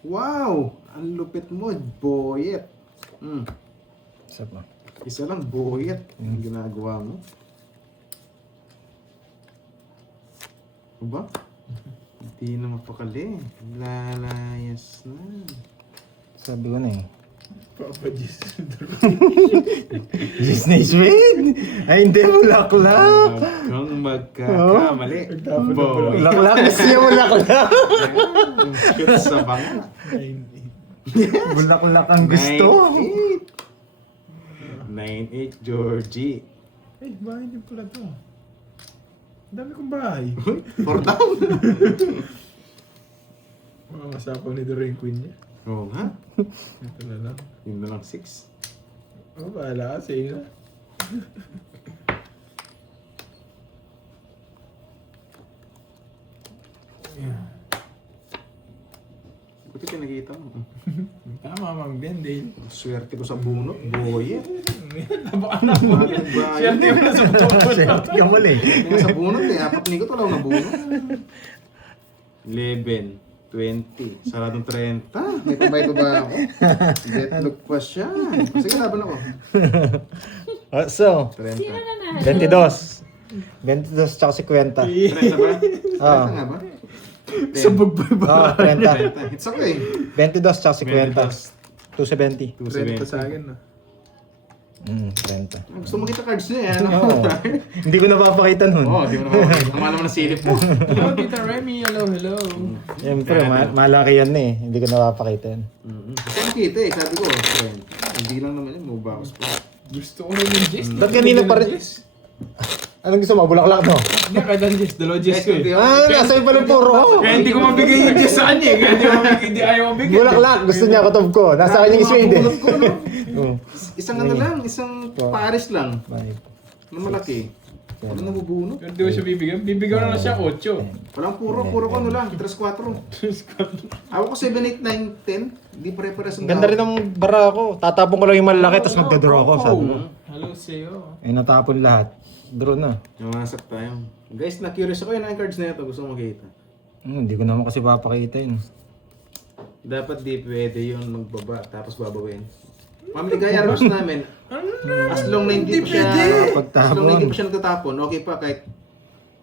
Wow! Ang lupit mo, boyet. Isa pa. Isa lang, boyet. Ang ginagawa mo. Diba? Hindi na mapakali. Lalayas na. Sabi ko na eh. Papa Jis. Disney Sweet! Ay hindi mo laklak! Huwag kang magkakamali. Boy. Laklak! Gusto niya mo laklak! Shoot sa banga. Bulaklak ang gusto! 9-8, Georgie. Eh, bahay din pala to. Ang dami kong bahay. 4 down. Mga masapaw ni Doreen Queen niya. Oo nga. Ito na lang. Yun na lang 6. Oh, bahala ka sa iyo. Buti pinakita mo. Tama, Mang Bendale. Swerte ko sa bunot, boyet. Napaka-anak mo. Swerte mo na sa buto. Swerte ka muli. Yung sa bunot eh, 4 nigot wala akong nabunot. 11, 20, saradong 30. May pabay pa ba ako? Deadlock pa siya. Sige, laban ako. So, 30. Sino na na? 22. 22 tsaka 50. 30 ba? 30 Ah. nga ba? Sabog ba ba? Ah, 30. 30. It's okay. 22 tsaka 50. 270. 30 sa akin na. 30. Gusto mo kita cards niya, ano? Oo. Hindi ko napapakita nun. Oo, di mo naman. Naman naman ang silip mo. Hello, Tita Remy. Hello, hello. Siyempre, malaki yan eh. Hindi ko napapakita yan. Kasi ang kita eh, sabi ko, friend. Hindi lang naman yun, mabakos pa. Gusto ko rin yung Jess. Ba't kanina pa rin? Anong gusto mo? Bulaklak no? Hindi, kahit ang Jess. Dalawa Jess ko eh. Nasa iba ng puro. Kaya hindi ko mabigay yung Jess sa kanya eh. Kaya hindi ko mabigay, hindi ayaw mabigay. Bulaklak. Gusto niya katob ko. Nasa kanya yung suede. Bunot ko, no? Oo. Isang ano lang, isang Paris lang. Bye. Na malaki. Ano nabubunot? Pero di ko siya bibigyan. Bibigyan na lang siya 8. Walang puro ko ano lang, 3-4. Ako ko 7, 8, 9, 10. Hindi pare-pares ang Ganda rin ang bara ko. Tatapon ko lang yung malalaki tapos magdadraw ako. Sabi ko. Hello sa'yo. Eh natapon lahat. Draw na. Namasak tayo. Guys, na-curious ako yung cards na ito. Gusto ko makita. Hindi ko naman kasi papakita yun. Dapat di pwede yun magbaba tapos babawin. Ma'am, ligaya rules namin. As long na hindi pa siya... As long na hindi pa siya nagtatapon, okay pa kahit...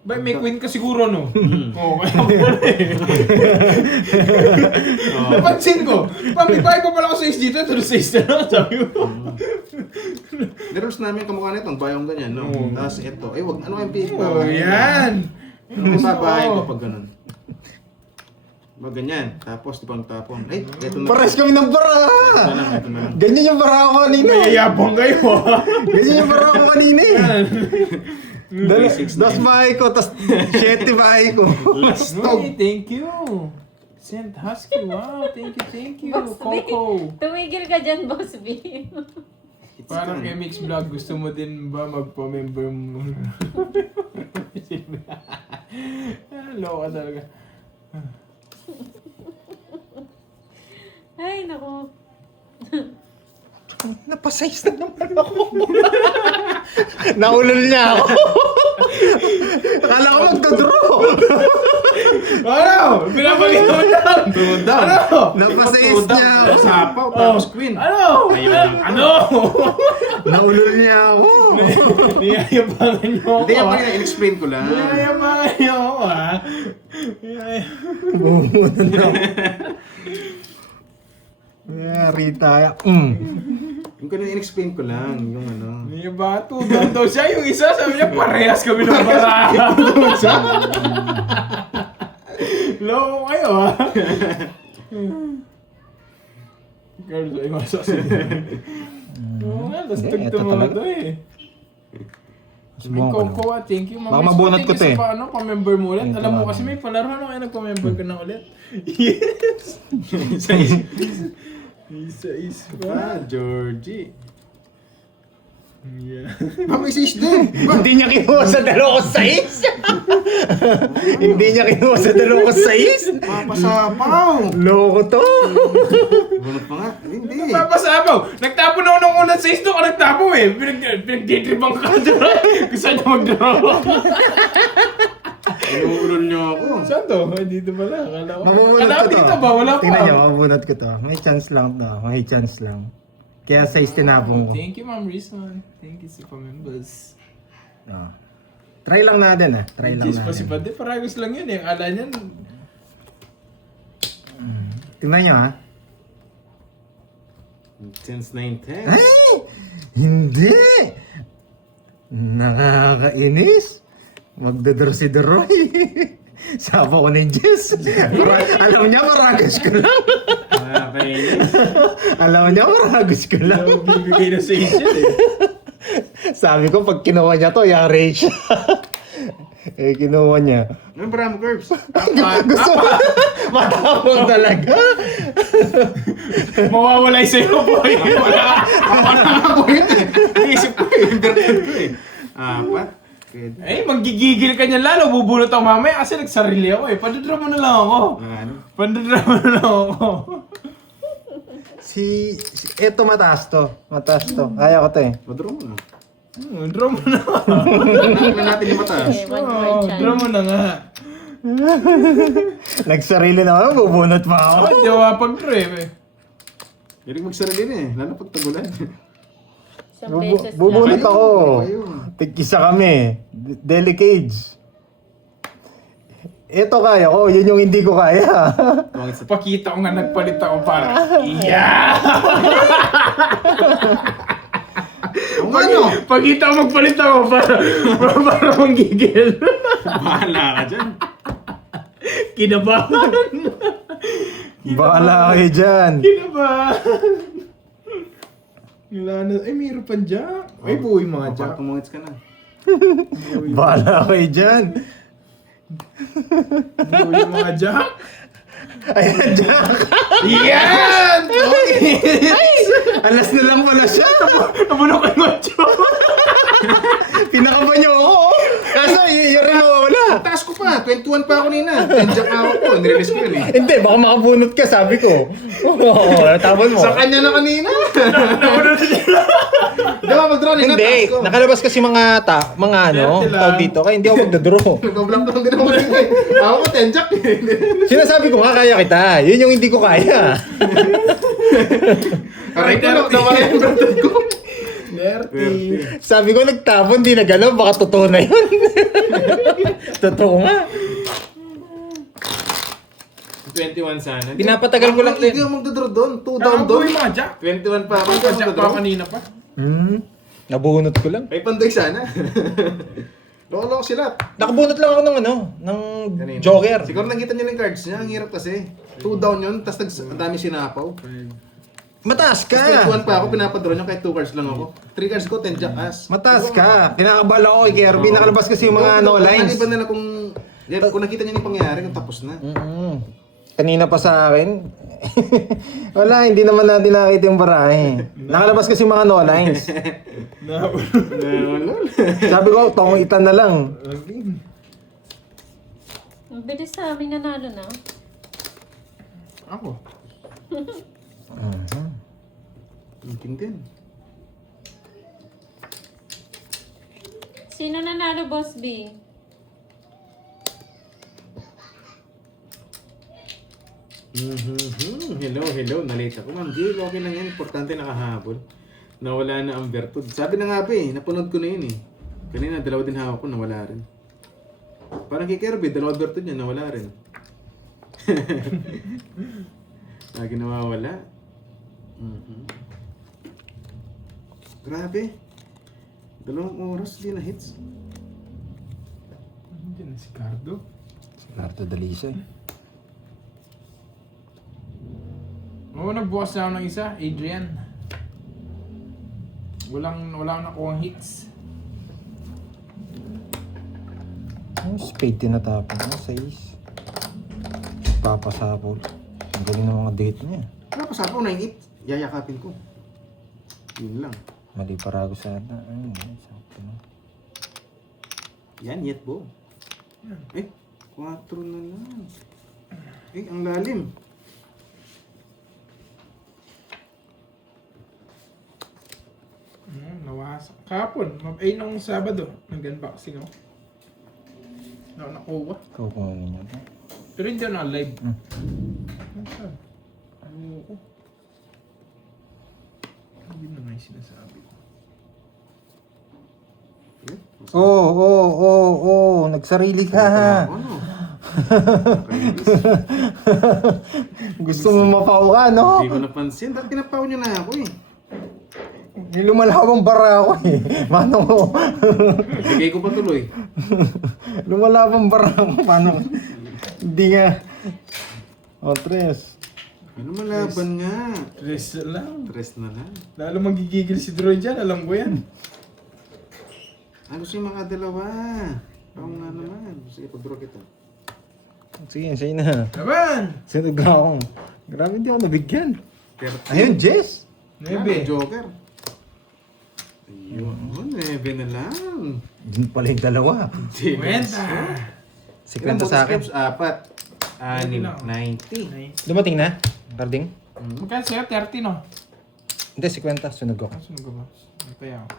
Bay, may queen ka siguro, no? Oo, kaya ako na eh. Napansin ko, pamibay ko pala ako 6 dito, ito 6 na lang, sabi ko. The rules namin kamukha nitong bayong ganyan, no? Tapos ito, ay wag, ano yung pick Oh, yan! Ano babahay ko pag ganun? Wag ganyan, tapos di pang tapon. Ay, ito na. Pares kami ng bara! Ito na, ito na. Ganyan yung bara ko kanina. Mayayabang kayo, ha? Ganyan yung bara ko kanina eh. Dala, 3, 6, 2 bahay ko, tas 7 bahay ko. Last Uy, thank you. Sent Husky, wow, thank you, Boss B. Coco. Tumigil ka dyan, Boss B. Parang kay Mix Vlog, gusto mo din ba magpa-member mo? Loka talaga. Ay, naku. Napasize na naman ako. Naulol niya ako. Akala ko magdodraw. Ano? Pinapagin mo lang! Two down. Ano? Napasize niya ako. Sapaw, tapos queen. Ano? Ano? Naulol niya ako. Niyayabangan niyo ako. Hindi, pa in-explain ko lang. Niyayabangan niyo ako ha. Bumunan na ako. Rita. Yung ko in-explain ko lang, yung ano. Niyayabangan. Tudang daw siya. Yung isa sabi niya parehas kami ng baraha. Loko kayo ha. Girl, ay masasabi. Oo nga, lastig Hindi, to ito mga talaga. to eh. Subukan ko lang. Cocoa, thank you. Baka mabunot ko to eh. Paano, pa-member mo ulit? Ito Alam mo lang. kasi may palaro na kaya nagpa-member ka na ulit. Yes! Isa pa. Georgie. Yeah. May sis din. Hindi niya kinuha sa 2.6. Hindi niya kinuha sa 2.6. Papasapaw. Loko to. Bunot pa nga. Hindi. Papasabaw! Nagtapo na ako ng unang size doon ka nagtapo eh. Pinagtitribang ka doon. Gusto niya mag-draw. Inuulol niyo ako. Saan to? Ay, dito pala. Akala ko. Mabubunot Akala ko to. dito ba? Wala pa. Tingnan niyo, mabubunot ko to. May chance lang to. May chance lang. Kaya size tinapong ko. Thank you, Ma'am Rizwan. Thank you sa pa-members. Ah. Try lang natin ah. Try lang Jeez pa si natin. Pande, paragos lang yun eh. Akala niyan, Tingnan niyo ha. Since 9-10. Ay! Hindi! Nakakainis. Magdodro si Deroy. Sapa ko ng Jess. Alam niya, maragos ko lang. Alam niya, maragos ko lang. bibigay na sa isya eh. Sabi ko, pag kinuha niya to, yari siya. Eh, kinuha niya. Ano ba mo, Curbs? Gusto mo? Matapang talaga. Mawawalay sa'yo, boy. Wala. Ako yun eh. Naisip ko eh. Inverted ko eh. Apat. Good. Eh, manggigigil ka niya lalo. Bubulot ako mamaya kasi nagsarili ako eh. Pandadraw mo na lang ako. Ano? Pandadraw mo na lang ako. Eto mataas to. Mataas to. Kaya ko to eh. Madraw mo na. Draw mo na. Hanapin natin yung mataas. Okay, one more chance. Draw mo na nga. Nagsarili na ako, bubunot pa ako. Di ako pag-draw eh. Hindi magsarili na eh. Lalo pag tagulan. Isang beses Bubunot lang. ako. Ayun. Tig-isa kami. Deli cage. Ito kaya ko, yun yung hindi ko kaya. Pakita ko nga nagpalit ako para. Yeah! Kung ano? Pakita ko magpalit ako para manggigil. Bahala ka dyan. Kinabahan. Bahala kayo dyan. Kinabahan. Wala na. Ay, mayroon pa Jack. Ay, buhay mga Jack. Tumungits ka na. Bahala kayo dyan. Buhay mga Jack. Ayan, Jack. Yan! Alas na lang pala siya. Nabulok kayo mga Jack. Pinakaban niyo ako. Kaso, yun rin wala. Taas ko pa. 21 pa ako nina. 10 jack ako po. Nirelease ko yun eh. Hindi, baka makabunot ka, sabi ko. Oo, tapon mo. Sa kanya na kanina. Di ba mag-draw nila? Hindi, Taas ko. nakalabas kasi mga ano, Swerte lang. tawag dito, kaya hindi ako magdodraw. Nag-block lang din ako kanina eh. Ako ko 10 jack eh. Sinasabi ko nga, kaya kita. Yun yung hindi ko kaya. Aray ko lang. Nawala yung branded ko. Nerty. Sabi ko, nagtapon, di na gano'n, baka totoo na yun. Totoo nga. 21 sana. Pinapatagal ko lang Hindi din. ako magdodraw doon. 2 down doon. Buhay mga Jack. 21 pa ako. Hindi ako Jack pa magdodraw. kanina pa. Nabunot ko lang. Ay, pandoy sana. Loko-loko sila. Nakabunot lang ako ng ng Kanina. Joker. Siguro nakita niyo yung cards niya. Ang hirap kasi. 2 down yun. Tapos ang dami sinapaw. Mataas ka. Tapos 21 pa ako. Pinapadraw niya kahit 2 cards lang ako. 3 cards ko, 10 jack as. Mataas ka. Kinakabala ko kay Kirby. Nakalabas kasi yung mga no lines. Iba na kung... Yan, kung nakita niyo yung pangyayari, kung tapos na. Kanina pa sa akin. Wala, hindi naman natin nakita yung barahe. Nakalabas kasi yung mga no lines. Wala. Sabi ko, tongitan na lang. Ang bilis sa amin nanalo na. Ako. Ang din. Sino nanalo, Boss B? Hello. Nalate ako. Ma'am Jill, okay lang yan. Importante nakahabol. Nawala na ang Bertud. Sabi na nga ba eh, napanood ko na yun eh. Kanina, dalawa din hawak ko, nawala rin. Parang kay Kirby, dalawa Bertud niya, nawala rin. Lagi nawawala. Grabe. 2 oras, di na hits. Hindi na si Cardo. Si Cardo Dalisay. Oo, nagbukas na ako ng isa, Adrian. Wala akong nakuha hits. Ang spade tinatapon mo, 6. Papasapol. Ang galing ng mga date niya. Ano pa sa ako, 9-8. Yayakapin ko. Yun lang. Mali parago sa ata. Ay, sakto na. Yan, yet bo. Eh, 4 na lang. Eh, ang lalim. Nawasak. Kahapon, nung Sabado, nag-unboxing ako. Nakuha. Kukunin niya to. Pero hindi ako na-live. Nasaan? Oo. Hindi na nga yung sinasabi ko. Eh, Nagsarili ka. Ano? Gusto mo mapaw ka, no? Hindi ko napansin. Dahil pinapaw niyo na ako eh. Lumalawang bara ako eh. Paano ko? Bigay ko pa tuloy. Lumalawang bara ako. Paano? Hindi nga. O, 3. Ano malaban nga? Tres lang. 3 na lang. Lalo magigigil si Droy dyan, alam ko yan. Ah, gusto yung mga dalawa. Oo nga naman. Sige, pag-draw kita. Sige, sa'yo na. Laban! Sinag ako. Grabe, hindi ako nabigyan. 13. Ayun, Jess. Nebe. Joker. Ayun, 9 na lang. Yun pala yung dalawa. Kwenta! 50 sa akin. 4, 6, 90. Nice. Dumating na? Carding? Magkano sa'yo? 30, no? Hindi, 50. Sunog ako. Sunog ko ba? Nataya ako.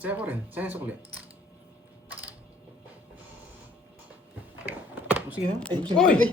Saya ko rin. Saya sa kulit. Sige na. Oy!